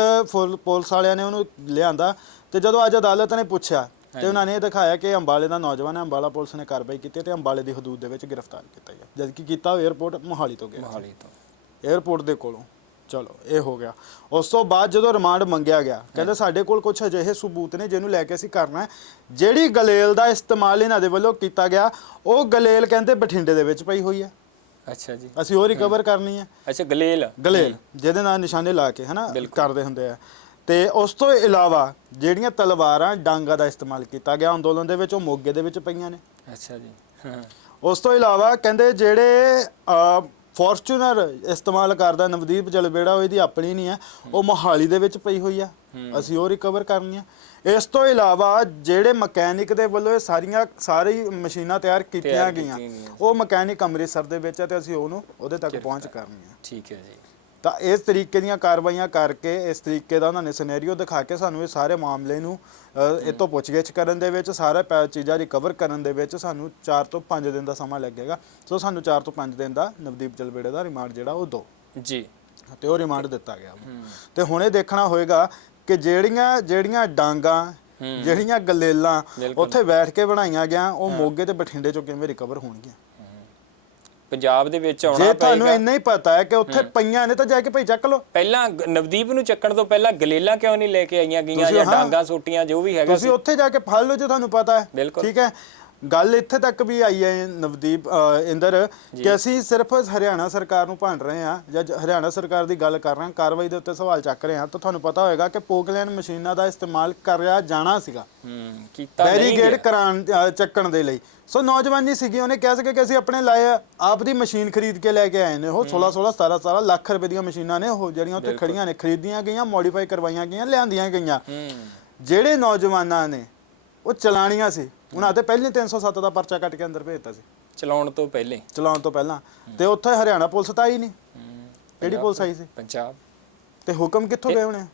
S2: ਪੁਲਿਸ ਵਾਲਿਆਂ ਨੇ ਉਹਨੂੰ ਲਿਆਂਦਾ ਤੇ ਜਦੋਂ ਅੱਜ ਅਦਾਲਤ ਨੇ ਪੁੱਛਿਆ ਤੇ ਉਹਨਾਂ ਨੇ ਦਿਖਾਇਆ ਕਿ ਅੰਬਾਲੇ ਦਾ ਨੌਜਵਾਨ ਹੈ ਅੰਬਾਲਾ ਪੁਲਿਸ ਨੇ ਕਾਰਵਾਈ ਕੀਤੀ ਤੇ ਅੰਬਾਲੇ ਦੀ ਹਦੂਦ ਦੇ ਵਿੱਚ ਗ੍ਰਿਫਤਾਰ ਕੀਤਾ ਗਿਆ। ਜਦਕਿ ਕੀਤਾ ਏਅਰਪੋਰਟ ਮੋਹਾਲੀ ਤੋਂ ਗਿਆ
S1: ਮੋਹਾਲੀ ਤੋਂ।
S2: 에어ਪੋਰਟ ਦੇ ਕੋਲੋਂ। ਚਲੋ ਇਹ ਹੋ ਗਿਆ। ਉਸ ਤੋਂ ਬਾਅਦ ਜਦੋਂ ਰਿਮਾਂਡ ਮੰਗਿਆ ਗਿਆ ਕਹਿੰਦੇ ਸਾਡੇ ਕੋਲ ਕੁਝ ਅਜਿਹੇ ਸਬੂਤ ਨੇ ਜਿਹਨੂੰ ਲੈ ਕੇ ਅਸੀਂ ਕਰਨਾ ਹੈ। ਜਿਹੜੀ ਗਲੇਲ ਦਾ ਇਸਤੇਮਾਲ ਇਹਨਾਂ ਦੇ ਵੱਲੋਂ ਕੀਤਾ ਗਿਆ ਉਹ ਗਲੇਲ ਕਹਿੰਦੇ ਬਠਿੰਡੇ ਦੇ ਵਿੱਚ ਪਈ ਹੋਈ ਹੈ।
S1: ਅੱਛਾ ਜੀ।
S2: ਅਸੀਂ ਉਹ ਰਿਕਵਰ ਕਰਨੀ ਹੈ।
S1: ਅੱਛਾ ਗਲੇਲ।
S2: ਗਲੇਲ ਜਿਹਦੇ ਨਾਲ ਨਿਸ਼ਾਨੇ ਲਾ ਕੇ ਹਨਾ ਕਰਦੇ ਹੁੰਦੇ ਆ। ਤੇ ਉਸ ਤੋਂ ਇਲਾਵਾ ਜਿਹੜੀਆਂ ਤਲਵਾਰਾਂ ਡਾਂਗਾ ਦਾ ਇਸਤੇਮਾਲ ਕੀਤਾ ਗਿਆ ਅੰਦੋਲਨ ਦੇ ਵਿੱਚ ਉਹ ਮੋਗੇ ਦੇ ਵਿੱਚ ਪਈਆਂ ਨੇ।
S1: ਅੱਛਾ ਜੀ। ਹਾਂ।
S2: ਉਸ ਤੋਂ ਇਲਾਵਾ ਕਹਿੰਦੇ ਜਿਹੜੇ ਫੋਰਚੂਨਰ ਇਸਤੇਮਾਲ ਕਰਦਾ ਨਵਦੀਪ ਜਲਬੇੜਾ ਉਹ ਇਹਦੀ ਆਪਣੀ ਨਹੀਂ ਹੈ ਉਹ ਮੋਹਾਲੀ ਦੇ ਵਿੱਚ ਪਈ ਹੋਈ ਆ ਅਸੀਂ ਉਹ ਰਿਕਵਰ ਕਰਨੀ ਆ ਇਸ ਤੋਂ ਇਲਾਵਾ ਜਿਹੜੇ ਮਕੈਨਿਕ ਦੇ ਵੱਲੋਂ ਇਹ ਸਾਰੀਆਂ ਸਾਰੀ ਮਸ਼ੀਨਾਂ ਤਿਆਰ ਕੀਤੀਆਂ ਗਈਆਂ। ਉਹ ਮਕੈਨਿਕ ਅੰਮ੍ਰਿਤਸਰ ਦੇ ਵਿੱਚ ਹੈ ਤੇ ਅਸੀਂ ਉਹਨੂੰ ਉਹਦੇ ਤੱਕ ਪਹੁੰਚ ਕਰਨੀ ਆ
S1: ਠੀਕ ਹੈ ਜੀ।
S2: ਤਾਂ ਇਸ ਤਰੀਕੇ ਦੀਆਂ ਕਾਰਵਾਈਆਂ ਕਰਕੇ ਇਸ ਤਰੀਕੇ ਦਾ ਉਹਨਾਂ ਨੇ ਸਿਨੈਰੀਓ ਦਿਖਾ ਕੇ ਸਾਨੂੰ ਇਹ ਸਾਰੇ ਮਾਮਲੇ ਨੂੰ ਇਹ ਤੋਂ ਪੁੱਛਗਿੱਛ ਕਰਨ ਦੇ ਵਿੱਚ ਸਾਰਾ ਪੈ- ਚੀਜ਼ਾਂ ਰਿਕਵਰ ਕਰਨ ਦੇ ਵਿੱਚ ਸਾਨੂੰ 4 ਤੋਂ 5 ਦਿਨ ਦਾ ਸਮਾਂ ਲੱਗੇਗਾ। ਸੋ ਸਾਨੂੰ 4 ਤੋਂ 5 ਦਿਨ ਦਾ ਨਵਦੀਪ ਜਲਬੇੜੇ ਦਾ ਰਿਮਾਂਡ ਜਿਹੜਾ ਉਹ ਦੋ।
S1: ਜੀ।
S2: ਤੇ ਉਹ ਰਿਮਾਂਡ ਦਿੱਤਾ ਗਿਆ। ਤੇ ਹੁਣ ਇਹ ਦੇਖਣਾ ਹੋਏਗਾ ਕਿ ਜਿਹੜੀਆਂ ਜਿਹੜੀਆਂ ਡਾਂਗਾ ਜਿਹੜੀਆਂ ਗਲੇਲਾਂ। ਉੱਥੇ ਬੈਠ ਕੇ ਬਣਾਈਆਂ ਗਿਆ ਉਹ ਮੋਗੇ ਤੇ ਬਠਿੰਡੇ ਚੋਂ ਕਿਵੇਂ ਰਿਕਵਰ ਹੋਣਗੀਆਂ?
S1: ਪੰਜਾਬ ਦੇ ਵਿੱਚ ਆਉਣਾ
S2: ਜੇ ਤੁਹਾਨੂੰ ਇੰਨਾ ਹੀ ਪਤਾ ਹੈ ਕਿ ਉੱਥੇ ਪਈਆਂ ਨੇ ਤਾਂ ਜਾ ਕੇ ਭਾਈ ਚੱਕ ਲਓ।
S1: ਪਹਿਲਾਂ ਗ- ਨਵਦੀਪ ਨੂੰ ਚੱਕਣ ਤੋਂ ਪਹਿਲਾਂ ਗਲੇਲਾ ਕਿਉਂ ਨਹੀਂ ਲੈ ਕੇ ਆਈਆਂ ਗਈਆਂ
S2: ਤੁਸੀਂ
S1: ਜਾਂ
S2: ਹਾਂ।
S1: ਡਾਂਗਾ ਸੋਟੀਆਂ ਜੋ ਵੀ ਹੈਗਾ
S2: ਤੁਸੀਂ ਉੱਥੇ ਜਾ ਕੇ ਫੜ ਲਓ ਜੇ ਤੁਹਾਨੂੰ ਪਤਾ ਹੈ।
S1: ਬਿਲਕੁਲ।
S2: ਠੀਕ ਹੈ। ਗੱਲ ਇੱਥੇ ਤੱਕ ਵੀ ਆਈ ਹੈ ਨਵਦੀਪ ਅ, ਇੰਦਰ ਕਿ ਅਸੀਂ ਸਿਰਫ ਹਰਿਆਣਾ ਸਰਕਾਰ ਨੂੰ ਭੰਡ ਰਹੇ ਹਾਂ ਜਾਂ ਜ- ਹਰਿਆਣਾ ਸਰਕਾਰ ਦੀ ਗੱਲ ਕਰ ਰਹੇ ਹਾਂ ਕਾਰਵਾਈ ਦੇ ਉੱਤੇ ਸਵਾਲ ਚੱਕ ਰਹੇ ਹਾਂ ਤਾਂ ਤੁਹਾਨੂੰ ਪਤਾ ਹੋਏਗਾ ਕਿ ਪੋਕਲੈਨ ਮਸ਼ੀਨਾਂ ਦਾ ਇਸਤੇਮਾਲ ਕਰਿਆ ਜਾਣਾ ਸੀਗਾ।
S1: ਹੂੰ ਕੀਤਾ ਨਹੀਂ
S2: ਬੈਰੀਗੇਡ
S1: ਗਿਆ।
S2: ਕਰਾਉਣ ਅ, ਚੱਕਣ ਦੇ ਲਈ। ਸੋ ਨੌਜਵਾਨੀ ਸੀਗੀ ਉਹਨੇ ਕਿਹਾ ਸੀਗਾ ਕਿ ਅਸੀਂ ਆਪਣੇ ਲਾਏ ਆਪ ਦੀ ਮਸ਼ੀਨ ਖਰੀਦ ਕੇ ਲੈ ਕੇ ਆਏ ਨੇ। ਉਹ 16 16 17 17 ਲੱਖ ਰੁਪਏ ਦੀਆਂ ਮਸ਼ੀਨਾਂ ਨੇ ਉਹ ਜਿਹੜੀਆਂ ਉੱਥੇ ਖੜੀਆਂ ਨੇ ਖਰੀਦੀਆਂ ਗਈਆਂ ਮੋਡੀਫਾਈ ਕਰਵਾਈਆਂ ਗਈਆਂ ਲਿਆਂਦੀਆਂ ਗਈਆਂ।
S1: ਹੂੰ।
S2: ਜਿਹੜੇ ਨੌਜਵਾਨਾਂ ਨੇ ਉਹ ਚਲਾਣੀਆਂ ਸੀ। ਉਹਨਾਂ ਤੇ ਪਹਿਲੇ 307 ਦਾ ਪਰਚਾ ਕੱਟ ਕੇ ਅੰਦਰ ਭੇਜਤਾ ਸੀ।
S1: ਚਲਾਉਣ ਤੋਂ ਪਹਿਲੇ।
S2: ਚਲਾਉਣ ਤੋਂ ਪਹਿਲਾਂ। ਤੇ ਉੱਥੇ ਹਰਿਆਣਾ ਪੁਲਿਸ ਤਾਂ ਆਈ ਨਹੀਂ। ਕਿਹੜੀ ਪੁਲਿਸ ਆਈ ਸੀ?
S1: ਪੰਜਾਬ।
S2: ਤੇ ਹੁਕਮ ਕਿੱਥੋਂ ਗਏ ਹੋਣੇ?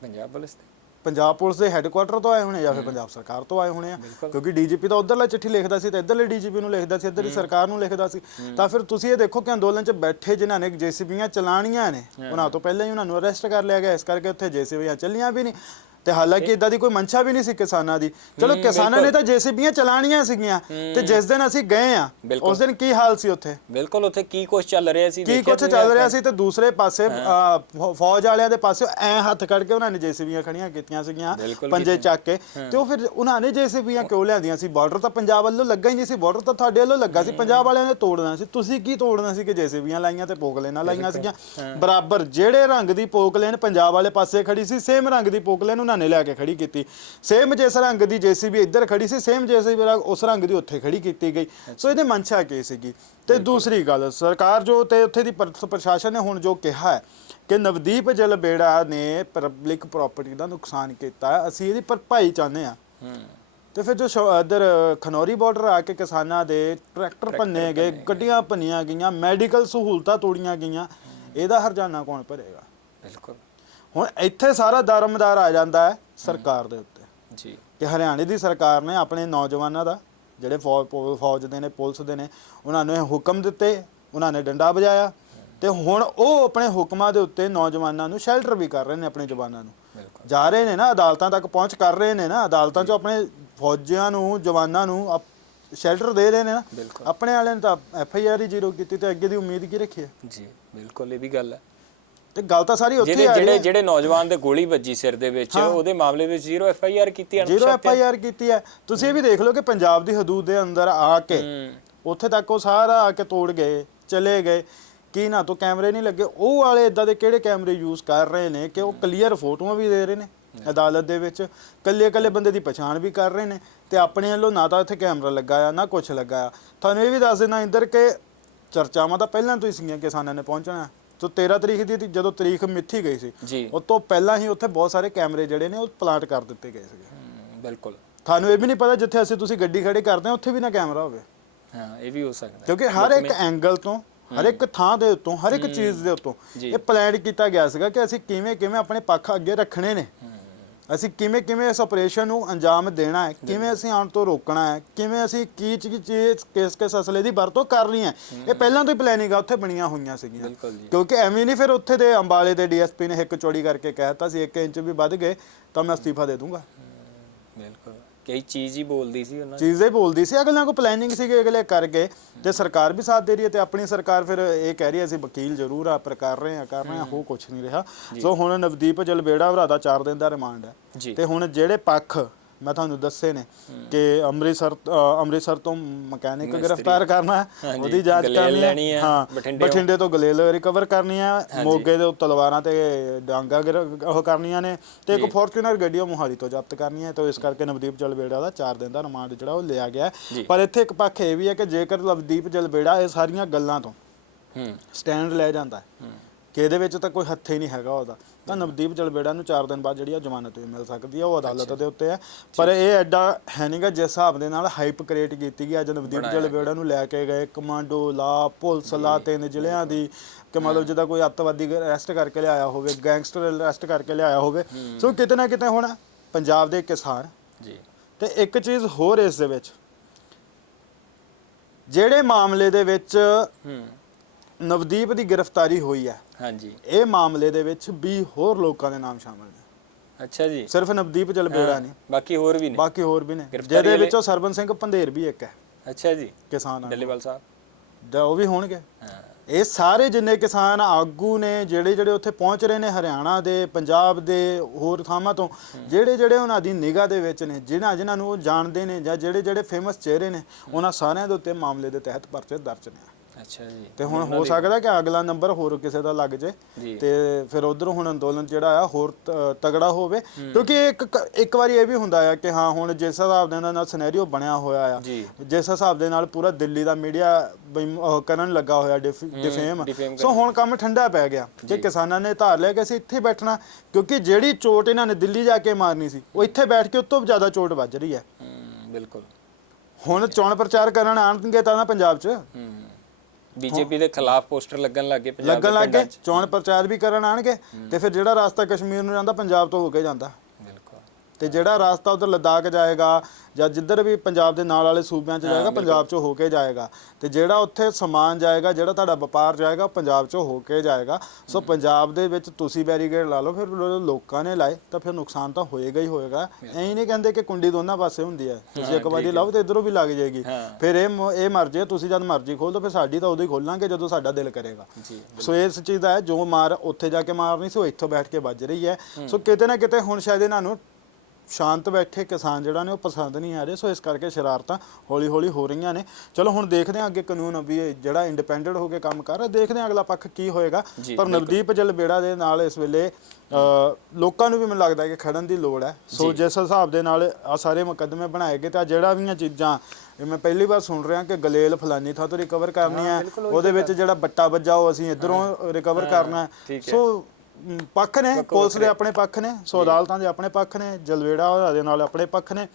S1: ਪੰਜਾਬ ਪੁਲਿਸ ਦੇ।
S2: ਪੰਜਾਬ ਪੁਲਿਸ ਦੇ ਹੈੱਡਕੁਆਟਰ ਤੋਂ ਆਏ ਹੋਣੇ ਜਾਂ ਫਿਰ ਪੰਜਾਬ ਸਰਕਾਰ ਤੋਂ ਆਏ ਹੋਣੇ ਆ? ਕਿਉਂਕਿ ਡੀਜੀਪੀ ਤਾਂ ਉਧਰਲਾ ਚਿੱਠੀ ਲਿਖਦਾ ਸੀ ਤੇ ਇਧਰਲੇ ਡੀਜੀਪੀ ਨੂੰ ਲਿਖਦਾ ਸੀ ਇਧਰਲੀ ਸਰਕਾਰ ਨੂੰ ਲਿਖਦਾ ਸੀ। ਤਾਂ ਫਿਰ ਤੁਸੀਂ ਇਹ ਦੇਖੋ ਕਿ ਅੰਦੋਲਨ 'ਚ ਬੈਠੇ ਜਿਨ੍ਹਾਂ ਨੇ ਜੇਸੀਬੀਆਂ ਚਲਾਣੀਆਂ ਨੇ ਉਹਨਾਂ ਤੋਂ ਪਹਿਲਾਂ ਹੀ ਉਹਨਾਂ ਨੂੰ ਅਰੈਸਟ ਕਰ ਲਿਆ ਗਿਆ। ਇਸ ਕਰਕੇ ਉੱਥੇ ਜੇਸੀਬੀਆਂ ਚੱਲੀਆਂ ਵੀ ਨਹੀਂ। ਤੇ ਹਾਲਾਂਕਿ ਇਦਾਂ ਦੀ ਕੋਈ ਮਨਸ਼ਾ ਵੀ ਨਹੀਂ ਸੀ ਕਿਸਾਨਾਂ ਦੀ। ਚਲੋ ਕਿਸਾਨਾਂ ਨੇ ਤਾਂ ਜੇਸੀਬੀਆਂ ਚਲਾਣੀਆਂ ਸੀਗੀਆਂ ਤੇ ਜਿਸ ਦਿਨ ਅਸੀਂ ਗਏ ਆ। ਉਸ ਦਿਨ ਕੀ ਹਾਲ ਸੀ ਉੱਥੇ?
S1: ਬਿਲਕੁਲ ਉੱਥੇ ਕੀ ਕੁਝ ਚੱਲ ਰਿਹਾ ਸੀ
S2: ਕੀ
S1: ਤੁਸੀਂ
S2: ਚੱਲ ਰਿਹਾ ਸੀ ਤੇ ਦੂਸਰੇ ਪਾਸੇ ਫੌਜ ਵਾਲਿਆਂ ਦੇ ਪਾਸੇ ਐ ਹੱਥ ਕੱਢ ਕੇ ਉਹਨਾਂ ਨੇ ਜੇਸੀਬੀਆਂ ਖੜੀਆਂ ਕੀਤੀਆਂ ਸੀਗੀਆਂ ਪੰਜੇ ਚੱਕ ਕੇ। ਤੇ ਉਹ ਫਿਰ ਉਹਨਾਂ ਨੇ ਜੇਸੀਬੀਆਂ ਕਿਉਂ ਲਿਆਂਦੀਆਂ ਸੀ? ਬਾਰਡਰ ਤਾਂ ਪੰਜਾਬ ਵੱਲੋਂ ਲੱਗਾ ਹੀ ਨਹੀਂ ਸੀ ਬਾਰਡਰ ਤਾਂ ਤੁਹਾਡੇ ਵੱਲੋਂ ਲੱਗਾ ਸੀ। ਪੰਜਾਬ ਵਾਲਿਆਂ ਨੇ ਤੋੜਨਾ ਸੀ। ਤੁਸੀਂ ਕੀ ਤੋੜਨਾ ਸੀ ਕਿ ਜੇਸੀਬੀਆਂ ਲਾਈਆਂ ਤੇ ਪੋਕਲੇਨਾਂ ਲਾਈਆਂ ਸੀਗੀਆਂ? ਬਰਾਬਰ ਜਿਹੜੇ ਰੰਗ ਦੀ ਪੋਕਲੇਨ ਪੰਜਾਬ ਵਾਲੇ ਪਾਸੇ ਖੜੀ ਸੀ ਸੇਮ ਰੰਗ ਦੀ ਪੋਕਲੇਨ ਉਹਨਾਂ ਨੇ ਲਿਆ ਕੇ ਖੜੀ ਕੀਤੀ। ਸੇਮ ਜਿਸ ਰੰਗ ਦੀ ਜੇਸੀਬੀ ਇੱਧਰ ਖੜੀ ਸੀ ਸੇਮ ਜੇਸੀਬੀ ਉਸ ਰੰਗ ਦੀ ਉੱਥੇ ਖੜੀ ਕੀਤੀ ਗਈ। ਸੋ ਇਹਦੇ ਮਨਸ਼ਾ ਕੀ ਸੀਗੀ? ਤੇ ਦੂਸਰੀ ਗੱਲ ਸਰਕਾਰ ਜੋ ਤੇ ਉੱਥੇ ਦੀ ਪਰ- ਪ੍ਰਸ਼ਾਸਨ ਨੇ ਹੁਣ ਜੋ ਕਿਹਾ ਹੈ ਕਿ ਨਵਦੀਪ ਜਲਬੇੜਾ ਨੇ ਪਬਲਿਕ ਪ੍ਰਾਪਰਟੀ ਦਾ ਨੁਕਸਾਨ ਕੀਤਾ ਅਸੀਂ ਇਹਦੀ ਭਰਪਾਈ ਚਾਹੁੰਦੇ ਆ
S1: ਹੂੰ।
S2: ਤੇ ਫਿਰ ਜੋ ਇੱਧਰ ਖਨੌਰੀ ਬਾਰਡਰ ਆ ਕੇ ਕਿਸਾਨਾਂ ਦੇ ਟਰੈਕਟਰ ਭੰਨੇ ਗਏ ਗੱਡੀਆਂ ਭੰਨੀਆਂ ਗਈਆਂ ਮੈਡੀਕਲ ਸਹੂਲਤਾਂ ਤੋੜੀਆਂ ਗਈਆਂ ਇਹਦਾ ਹਰਜਾਨਾ ਕੌਣ ਭਰੇਗਾ?
S1: ਬਿਲਕੁਲ।
S2: ਹੁਣ ਇੱਥੇ ਸਾਰਾ ਦਰਮਦਾਰ ਆ ਜਾਂਦਾ ਹੈ ਸਰਕਾਰ ਦੇ ਉੱਤੇ।
S1: ਜੀ।
S2: ਕਿ ਹਰਿਆਣੇ ਦੀ ਸਰਕਾਰ ਨੇ ਆਪਣੇ ਨੌਜਵਾਨਾਂ ਦਾ ਜਿਹੜੇ ਫੌਜ ਦੇ ਨੇ ਪੁਲਿਸ ਦੇ ਨੇ ਉਹਨਾਂ ਨੂੰ ਹੁਕਮ ਦਿੱਤੇ ਉਹਨਾਂ ਨੇ ਡੰਡਾ ਵਜਾਇਆ ਤੇ ਹੁਣ ਉਹ ਆਪਣੇ ਹੁਕਮਾਂ ਦੇ ਉੱਤੇ ਨੌਜਵਾਨਾਂ ਨੂੰ ਸ਼ੈਲਟਰ ਵੀ ਕਰ ਰਹੇ ਨੇ ਆਪਣੇ ਜਵਾਨਾਂ ਨੂੰ। ਜਾ ਰਹੇ ਨੇ ਨਾ ਅਦਾਲਤਾਂ ਤੱਕ ਪਹੁੰਚ ਕਰ ਰਹੇ ਨੇ ਨਾ ਅਦਾਲਤਾਂ 'ਚੋਂ ਆਪਣੇ ਫੌਜੀਆਂ ਨੂੰ ਜਵਾਨਾਂ ਨੂੰ ਸ਼ੈਲਟਰ ਦੇ ਰਹੇ ਨੇ ਨਾ। ਆਪਣੇ ਵਾਲਿਆਂ ਨੇ ਤਾਂ ਐਫ ਆਈ ਆਰ ਹੀ ਜ਼ੀਰੋ ਕੀਤੀ ਤੇ ਅੱਗੇ ਦੀ ਉਮੀਦ ਕੀ ਰੱਖੀ ਹੈ?
S1: ਜੀ ਬਿਲਕੁਲ ਇਹ ਵੀ ਗੱਲ ਹੈ।
S2: ਤੇ ਗੱਲ ਤਾਂ ਸਾਰੀ ਉੱਥੇ ਆ
S1: ਜਿਹੜੇ ਜਿਹੜੇ ਨੌਜਵਾਨ ਦੇ ਗੋਲੀ ਵੱਜੀ ਸਿਰ ਦੇ ਵਿੱਚ ਉਹਦੇ ਮਾਮਲੇ ਵਿੱਚ ਜ਼ੀਰੋ ਐਫ ਆਈ ਆਰ ਕੀਤੀ ਹੈ
S2: ਜ਼ੀਰੋ ਐਫ ਆਈ ਆਰ ਕੀਤੀ ਹੈ। ਤੁਸੀਂ ਇਹ ਵੀ ਦੇਖ ਲਓ ਕਿ ਪੰਜਾਬ ਦੀ ਹਦੂਦ ਦੇ ਅੰਦਰ ਆ ਕੇ ਉੱਥੇ ਤੱਕ ਉਹ ਸਾਰਾ ਆ ਕੇ ਤੋੜ ਗਏ ਚਲੇ ਗਏ। ਕੀ ਨਾ ਤੋਂ ਕੈਮਰੇ ਨਹੀਂ ਲੱਗੇ। ਉਹ ਵਾਲੇ ਇਦਾਂ ਦੇ ਕਿਹੜੇ ਕੈਮਰੇ ਯੂਜ਼ ਕਰ ਰਹੇ ਨੇ ਕਿ ਉਹ ਕਲੀਅਰ ਫੋਟੋਆਂ ਵੀ ਦੇ ਰਹੇ ਨੇ ਅਦਾਲਤ ਦੇ ਵਿੱਚ। ਕੱਲੇ ਕੱਲੇ ਬੰਦੇ ਦੀ ਪਛਾਣ ਵੀ ਕਰ ਰਹੇ ਨੇ ਤੇ ਆਪਣੇ ਵੱਲੋਂ ਨਾ ਤਾਂ ਇੱਥੇ ਕੈਮਰਾ ਲੱਗਾ ਆ ਨਾ ਕੁਝ ਲੱਗਾ ਆ ਤੁਹਾਨੂੰ ਇਹ ਵੀ ਦੱਸ ਦੇਣਾ ਇੰਦਰ ਕਿ ਚਰਚਾਵਾਂ ਤਾਂ ਪਹਿਲਾਂ ਤੋਂ ਹੀ ਸੀਗੀਆਂ ਕਿਸਾਨਾਂ ਨੇ ਪਹੁੰਚਣਾ। ਤੋਂ 13 ਤਰੀਕ ਦੀ ਜਦੋਂ ਤਰੀਕ ਮਿੱਥੀ ਗਈ ਸੀ ਉਸ ਤੋਂ ਪਹਿਲਾਂ ਹੀ ਉੱਥੇ ਬਹੁਤ ਸਾਰੇ ਕੈਮਰੇ ਜਿਹੜੇ ਨੇ ਉਹ ਪਲਾਂਟ ਕਰ ਦਿੱਤੇ ਗਏ ਸੀਗੇ।
S1: ਬਿਲਕੁਲ।
S2: ਤੁਹਾਨੂੰ ਇਹ ਵੀ ਨਹੀਂ ਪਤਾ ਜਿੱਥੇ ਅਸੀਂ ਤੁਸੀਂ ਗੱਡੀ ਖੜੀ ਕਰਦੇ ਹੋ ਉੱਥੇ ਵੀ ਨਾ ਕੈਮਰਾ ਹੋਵੇ।
S1: ਹਾਂ ਇਹ ਵੀ ਹੋ ਸਕਦਾ।
S2: ਕਿਉਂਕਿ ਹਰ ਇੱਕ ਐਂਗਲ ਤੋਂ ਹਰ ਇੱਕ ਥਾਂ ਦੇ ਉੱਤੋਂ ਹਰ ਇੱਕ ਚੀਜ਼ ਦੇ ਉੱਤੋਂ। ਇਹ ਪਲਾਨ ਕੀਤਾ ਗਿਆ ਸੀਗਾ ਕਿ ਅਸੀਂ ਕਿਵੇਂ ਕਿਵੇਂ ਆਪਣੇ ਪੱਖ ਅੱਗੇ ਰੱਖਣੇ ਨੇ। ਅਸੀਂ ਕਿਵੇਂ ਕਿਵੇਂ ਇਸ ਆਪਰੇਸ਼ਨ ਨੂੰ ਅੰਜਾਮ ਦੇਣਾ ਹੈ ਕਿਵੇਂ ਅਸੀਂ ਆਉਣ ਤੋਂ ਰੋਕਣਾ ਹੈ ਕਿਵੇਂ ਅਸੀਂ ਕੀ ਚੀਜ਼ ਕਿਸ ਕਿਸ ਅਸਲੇ ਦੀ ਵਰਤੋਂ ਕਰਨੀ ਹੈ। ਇਹ ਪਹਿਲਾਂ ਤੋਂ ਹੀ ਪਲੈਨਿੰਗ ਆ ਉੱਥੇ ਬਣੀਆਂ ਹੋਈਆਂ ਸੀਗੀਆਂ। ਕਿਉਂਕਿ ਐਵੇਂ ਨਹੀਂ ਫਿਰ ਉੱਥੇ ਦੇ ਅੰਬਾਲੇ ਦੇ ਡੀਐਸਪੀ ਨੇ ਹਿੱਕ ਚੋੜੀ ਕਰਕੇ ਕਹਿਤਾ ਸੀ 1 ਇੰਚ ਵੀ ਵੱਧ ਗਏ ਤਾਂ ਮੈਂ ਅਸਤੀਫਾ ਦੇ ਦੂੰਗਾ।
S1: ਬਿਲਕੁਲ। ਕਈ ਚੀਜ਼ ਹੀ ਬੋਲਦੀ ਸੀ ਉਹਨਾਂ।
S2: ਚੀਜ਼ਾਂ ਹੀ ਬੋਲਦੀ ਸੀ। ਅਗਲਿਆਂ ਕੋ ਪਲੈਨਿੰਗ ਸੀ ਕਿ ਅਗਲੇ ਕਰ ਗਏ। ਤੇ ਸਰਕਾਰ ਵੀ ਸਾਥ ਦੇ ਰਹੀ ਹੈ ਤੇ ਆਪਣੀ ਸਰਕਾਰ ਫਿਰ ਇਹ ਕਹਿ ਰਹੀ ਹੈ ਅਸੀਂ ਵਕੀਲ ਜ਼ਰੂਰ ਆ ਪਰ ਕਰ ਰਹੇ ਆ ਕਰ ਰਹੇ ਆ ਹੋ। ਕੁਝ ਨਹੀਂ ਰਿਹਾ। ਸੋ ਹੁਣ ਨਵਦੀਪ ਜਲਬੇੜਾ ਭਰਾ ਦਾ 4 ਦਿਨ ਦਾ ਰਿਮਾਂਡ ਹੈ।
S1: ਜੀ।
S2: ਤੇ ਹੁਣ ਜਿਹੜੇ ਪੱਖ ਮੈਂ ਤੁਹਾਨੂੰ ਦੱਸੇ ਨੇ ਕਿ ਅੰਮ੍ਰਿਤਸਰ ਅੰਮ੍ਰਿਤਸਰ ਤੋਂ ਮਕੈਨਿਕ। ਗ੍ਰਿਫਤਾਰ ਕਰਨਾ ਹੈ। ਉਹਦੀ ਜਾਂਚ ਕਰਨੀ ਹੈ।
S1: ਹੈ।
S2: ਬਠਿੰਡੇ ਤੋਂ ਗਲੇਲ ਰਿਕਵਰ ਕਰਨੀ ਹੈ। ਮੋਗੇ ਦੇ ਤਲਵਾਰਾਂ ਤੇ ਡਾਂਗਾ ਉਹ ਕਰਨੀਆਂ ਨੇ ਤੇ ਇੱਕ ਫੋਰਚੂਨਰ ਗੱਡੀ ਉਹ ਮੁਹਾਲੀ ਤੋਂ ਜ਼ਬਤ ਕਰਨੀ ਹੈ ਤਾਂ ਇਸ ਕਰਕੇ ਨਵਦੀਪ ਜਲਬੇੜਾ ਦਾ 4 ਦਿਨ ਦਾ ਰਿਮਾਂਡ ਜਿਹੜਾ ਉਹ ਲਿਆ ਗਿਆ। ਪਰ ਇੱਥੇ ਇੱਕ ਪੱਖ ਇਹ ਵੀ ਹੈ ਕਿ ਜੇਕਰ ਨਵਦੀਪ ਜਲਬੇੜਾ ਇਹ ਸਾਰੀਆਂ ਗੱਲਾਂ ਤੋਂ
S1: ਹੂੰ।
S2: ਸਟੈਂਡ ਲੈ ਜਾਂਦਾ ਹੂੰ। ਕਿ ਇਹਦੇ ਵਿੱਚ ਤਾਂ ਕੋਈ ਹੱਥੇ ਨਹੀਂ ਹੈਗਾ ਉਹਦਾ। ਤਾਂ ਨਵਦੀਪ ਜਲਬੇੜਾ ਨੂੰ 4 ਦਿਨ ਬਾਅਦ ਜਿਹੜੀ ਆ ਜ਼ਮਾਨਤ ਵੀ ਮਿਲ ਸਕਦੀ ਹੈ ਉਹ ਅਦਾਲਤ ਦੇ ਉੱਤੇ ਹੈ ਪਰ ਇਹ ਐਡਾ ਹੈ ਨਹੀਂਗਾ ਜਿਸ ਹਿਸਾਬ ਦੇ ਨਾਲ ਹਾਈਪ ਕ੍ਰੀਏਟ ਕੀਤੀ ਗਈ ਅੱਜ ਨਵਦੀਪ ਜਲਬੇੜਾ ਨੂੰ ਲੈ ਕੇ ਗਏ ਕਮਾਂਡੋ ਲਾ ਪੁਲਿਸ ਲਾ ਤਿੰਨ ਜ਼ਿਲ੍ਹਿਆਂ ਦੀ ਕਿ ਮਤਲਬ ਜਿੱਦਾਂ ਕੋਈ ਅੱਤਵਾਦੀ ਅਰੈਸਟ ਕਰਕੇ ਲਿਆਇਆ ਹੋਵੇ ਗੈਂਗਸਟਰ ਅਰੈਸਟ ਕਰਕੇ ਲਿਆਇਆ ਹੋਵੇ। ਸੋ ਕਿਤੇ ਨਾ ਕਿਤੇ ਹੁਣ ਪੰਜਾਬ ਦੇ ਕਿਸਾਨ
S1: ਜੀ।
S2: ਤੇ ਇੱਕ ਚੀਜ਼ ਹੋਰ ਇਸ ਦੇ ਵਿੱਚ। ਜਿਹੜੇ ਮਾਮਲੇ ਦੇ ਵਿੱਚ
S1: ਹੂੰ।
S2: ਨਵਦੀਪ ਦੀ ਗ੍ਰਿਫਤਾਰੀ ਹੋਈ ਹੈ।
S1: ਹਾਂਜੀ।
S2: ਇਹ ਮਾਮਲੇ ਦੇ ਵਿੱਚ 20 ਹੋਰ ਲੋਕਾਂ ਦੇ ਨਾਮ ਸ਼ਾਮਲ ਨੇ।
S1: ਅੱਛਾ ਜੀ।
S2: ਸਿਰਫ ਨਵਦੀਪ ਜਲਬੇੜਾ ਨਹੀਂ।
S1: ਬਾਕੀ ਹੋਰ ਵੀ ਨੇ।
S2: ਬਾਕੀ ਹੋਰ ਵੀ ਨੇ।
S1: ਗ੍ਰਿਫਤਾਰੀ
S2: ਜਿਹਦੇ ਵਿੱਚੋਂ ਸਰਬਨ ਸਿੰਘ ਪੰਧੇਰ ਵੀ ਇੱਕ ਹੈ।
S1: ਅੱਛਾ ਜੀ।
S2: ਕਿਸਾਨ।
S1: ਡੱਲੇਵਾਲ ਸਾਹਿਬ।
S2: ਦਾ ਉਹ ਵੀ ਹੋਣਗੇ।
S1: ਹਾਂ।
S2: ਇਹ ਸਾਰੇ ਜਿੰਨੇ ਕਿਸਾਨ ਆਗੂ ਨੇ ਜਿਹੜੇ ਜਿਹੜੇ ਉੱਥੇ ਪਹੁੰਚ ਰਹੇ ਨੇ ਹਰਿਆਣਾ ਦੇ ਪੰਜਾਬ ਦੇ ਹੋਰ ਥਾਵਾਂ ਤੋਂ ਜਿਹੜੇ ਜਿਹੜੇ ਉਹਨਾਂ ਦੀ ਨਿਗਾਹ ਦੇ ਵਿੱਚ ਨੇ ਜਿਨ੍ਹਾਂ ਜਿਨ੍ਹਾਂ ਨੂੰ ਉਹ ਜਾਣਦੇ ਨੇ ਜਾਂ ਜਿਹੜੇ ਜਿਹੜੇ ਫੇਮਸ ਚਿਹਰੇ ਨੇ ਉਹਨਾਂ ਸਾਰਿਆਂ ਦੇ ਉੱਤੇ ਮਾਮਲੇ ਦੇ ਤਹਿਤ ਪਰਚੇ ਦਰਜ ਨੇ।
S1: ਅੱਛਾ ਜੀ।
S2: ਤੇ ਹੁਣ ਹੋ ਸਕਦਾ ਕਿ ਅਗਲਾ ਨੰਬਰ ਹੋਰ ਕਿਸੇ ਦਾ ਲੱਗ ਜੇ ਤੇ ਫਿਰ ਉਧਰ ਹੁਣ ਅੰਦੋਲਨ ਜਿਹੜਾ ਆ ਹੋਰ ਤਗੜਾ ਹੋਵੇ। ਕਿਉਂਕਿ ਇੱਕ ਇੱਕ ਵਾਰੀ ਇਹ ਵੀ ਹੁੰਦਾ ਆ ਕਿ ਹਾਂ ਹੁਣ ਜਿਸ ਹਿਸਾਬ ਦੇ ਨਾਲ ਸਿਨੈਰੀਓ ਬਣਿਆ ਹੋਇਆ ਆ ਜਿਸ ਹਿਸਾਬ ਦੇ ਨਾਲ ਪੂਰਾ ਦਿੱਲੀ ਦਾ ਮੀਡੀਆ ਕਰਨ ਲੱਗਾ ਹੋਇਆ ਡਿਫੇਮ ਸੋ ਹੁਣ ਕੰਮ ਠੰਡਾ ਪੈ ਗਿਆ ਕਿ ਕਿਸਾਨਾਂ ਨੇ ਧਾਰ ਲਿਆ ਕਿ ਅਸੀਂ ਇੱਥੇ ਬੈਠਣਾ ਕਿਉਂਕਿ ਜਿਹੜੀ ਚੋਟ ਇਹਨਾਂ ਨੇ ਦਿੱਲੀ ਜਾ ਕੇ ਮਾਰਨੀ ਸੀ ਉਹ ਇੱਥੇ ਬੈਠ ਕੇ ਉਸ ਤੋਂ ਜ਼ਿਆਦਾ ਚੋਟ ਵੱਜ ਰਹੀ ਹੈ।
S1: ਹੂੰ ਬਿਲਕੁਲ।
S2: ਹੁਣ ਚੋਣ ਪ੍ਰਚਾਰ ਕਰਨ ਆਣਗੇ ਤਾਂ ਨਾ ਪੰਜਾਬ 'ਚ।
S1: ਹੂੰ। ਬੀਜੇਪੀ ਦੇ ਖਿਲਾਫ ਪੋਸਟਰ ਲੱਗਣ ਲੱਗੇ ਪੰਜਾਬ
S2: ਲੱਗਣ
S1: ਦੇ
S2: ਲੱਗ
S1: ਪਿੰਡਾਂ
S2: ਗਏ
S1: 'ਚ।
S2: ਚੋਣ ਪ੍ਰਚਾਰ ਵੀ ਕਰਨ ਆਣਗੇ ਤੇ ਫਿਰ ਜਿਹੜਾ ਰਸਤਾ ਕਸ਼ਮੀਰ ਨੂੰ ਜਾਂਦਾ ਪੰਜਾਬ ਤੋਂ ਹੋ ਕੇ ਜਾਂਦਾ। ਤੇ ਜਿਹੜਾ ਰਸਤਾ ਉਧਰ ਲੱਦਾਖ ਜਾਏਗਾ ਜਾਂ ਜਿੱਧਰ ਵੀ ਪੰਜਾਬ ਦੇ ਨਾਲ ਵਾਲੇ ਸੂਬਿਆਂ 'ਚ ਜਾਏਗਾ ਪੰਜਾਬ 'ਚੋਂ ਹੋ ਕੇ ਜਾਏਗਾ। ਤੇ ਜਿਹੜਾ ਉੱਥੇ ਸਮਾਨ ਜਾਏਗਾ ਜਿਹੜਾ ਤੁਹਾਡਾ ਵਪਾਰ ਜਾਏਗਾ ਪੰਜਾਬ 'ਚੋਂ ਹੋ ਕੇ ਜਾਏਗਾ। ਸੋ ਪੰਜਾਬ ਦੇ ਵਿੱਚ ਤੁਸੀਂ ਬੈਰੀਕੇਡ ਲਾ ਲਓ ਫਿਰ ਲੋਕਾਂ ਨੇ ਲਾਏ ਤਾਂ ਫਿਰ ਨੁਕਸਾਨ ਤਾਂ ਹੋਏਗਾ ਹੀ ਹੋਏਗਾ। ਐਂ ਨਹੀਂ ਕਹਿੰਦੇ ਕਿ ਕੁੰਡੀ ਦੋਨਾਂ ਪਾਸੇ ਹੁੰਦੀ ਹੈ। ਤੁਸੀਂ ਇੱਕ ਵਾਰੀ ਲਾਓ ਤੇ ਇਧਰੋਂ ਵੀ ਲੱਗ ਜਾਏਗੀ। ਫਿਰ ਇਹ ਇਹ ਮਰਜ਼ੀ ਤੁਸੀਂ ਜਦ ਮਰਜ਼ੀ ਖੋਲ ਦੋ ਫਿਰ ਸਾਡੀ ਤਾਂ ਉਦੋਂ ਹੀ ਖੋਲਾਂਗੇ ਜਦੋਂ ਸਾਡਾ ਦਿਲ ਕਰੇਗਾ। ਸੋ ਇਸ ਚੀਜ਼ ਦਾ ਹੈ ਜੋ ਮਾਰ ਉੱਥੇ ਜਾ ਕੇ ਮਾਰਨੀ ਸੀ ਉਹ ਇੱਥੋਂ ਬੈਠ ਕੇ ਵੱਜ ਰਹੀ ਹੈ। ਸੋ ਕਿਤੇ ਨਾ ਕਿਤੇ ਹੁਣ ਸ਼ਾਇਦ ਇਹਨਾਂ ਨੂੰ ਸ਼ਾਂਤ ਬੈਠੇ ਕਿਸਾਨ ਜਿਹੜਾ ਨੇ ਉਹ ਪਸੰਦ ਨਹੀਂ ਆ ਰਹੇ ਸੋ ਇਸ ਕਰਕੇ ਸ਼ਰਾਰਤਾਂ ਹੌਲੀ ਹੌਲੀ ਹੋ ਰਹੀਆਂ ਨੇ। ਚਲੋ ਹੁਣ ਦੇਖਦੇ ਹਾਂ ਅੱਗੇ ਕਾਨੂੰਨ ਵੀ ਜਿਹੜਾ ਇੰਡੀਪੈਂਡੈਂਟ ਹੋ ਕੇ ਕੰਮ ਕਰ ਰਿਹਾ। ਦੇਖਦੇ ਹਾਂ ਅਗਲਾ ਪੱਖ ਕੀ ਹੋਏਗਾ। ਪਰ ਨਵਦੀਪ ਜਲਬੇੜਾ ਦੇ ਨਾਲ ਇਸ ਵੇਲੇ ਲੋਕਾਂ ਨੂੰ ਵੀ ਮੈਨੂੰ ਲੱਗਦਾ ਹੈ ਕਿ ਖੜਨ ਦੀ ਲੋੜ ਹੈ। ਸੋ ਜਿਸ ਹਿਸਾਬ ਦੇ ਨਾਲ ਆ ਸਾਰੇ ਮੁਕੱਦਮੇ ਬਣਾਏ ਗਏ ਤਾਂ ਜਿਹੜਾ ਵੀਆਂ ਚੀਜ਼ਾਂ ਮੈਂ ਪਹਿਲੀ ਵਾਰ ਸੁਣ ਰਿਹਾ ਕਿ ਗਲੇਲ ਫਲਾਨੀ ਥਾਂ ਤੋਂ ਰਿਕਵਰ ਕਰਨੀ ਹੈ ਉਹਦੇ ਵਿੱਚ ਜਿਹੜਾ ਬੱਟਾ ਵੱਜਾ ਉਹ ਅਸੀਂ ਇਧਰੋਂ ਰਿਕਵਰ ਕਰਨਾ। ਸੋ ਪੱਖ ਨੇ ਪੁਲਿਸ ਦੇ ਆਪਣੇ ਪੱਖ ਨੇ ਸੋ ਅਦਾਲਤਾਂ ਦੇ ਆਪਣੇ ਪੱਖ ਨੇ ਜਲਵੇੜਾ ਉਹਦਾ ਦੇ ਨਾਲ ਆਪਣੇ ਪੱਖ ਨੇ।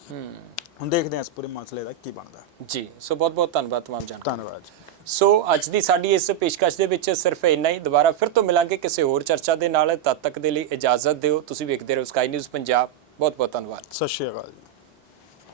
S2: ਹੁਣ ਦੇਖਦੇ ਹਾਂ ਇਸ ਪੂਰੇ ਮਸਲੇ ਦਾ ਕੀ ਬਣਦਾ।
S1: ਜੀ ਸੋ ਬਹੁਤ ਬਹੁਤ ਧੰਨਵਾਦ ਤਮਾਮ ਜਾਣ
S2: ਧੰਨਵਾਦ
S1: ਸੋ ਅੱਜ ਦੀ ਸਾਡੀ ਇਸ ਪੇਸ਼ਕਸ਼ ਦੇ ਵਿੱਚ ਸਿਰਫ ਇੰਨਾ ਹੀ। ਦੁਬਾਰਾ ਫਿਰ ਤੋਂ ਮਿਲਾਂਗੇ ਕਿਸੇ ਹੋਰ ਚਰਚਾ ਦੇ ਨਾਲ। ਤਦ ਤੱਕ ਦੇ ਲਈ ਇਜਾਜ਼ਤ ਦਿਓ। ਤੁਸੀਂ ਵੇਖਦੇ ਰਹੋ ਸਕਾਈ ਨਿਊਜ਼ ਪੰਜਾਬ। ਬਹੁਤ ਬਹੁਤ ਧੰਨਵਾਦ।
S2: ਸਤਿ ਸ਼੍ਰੀ ਅਕਾਲ ਜੀ।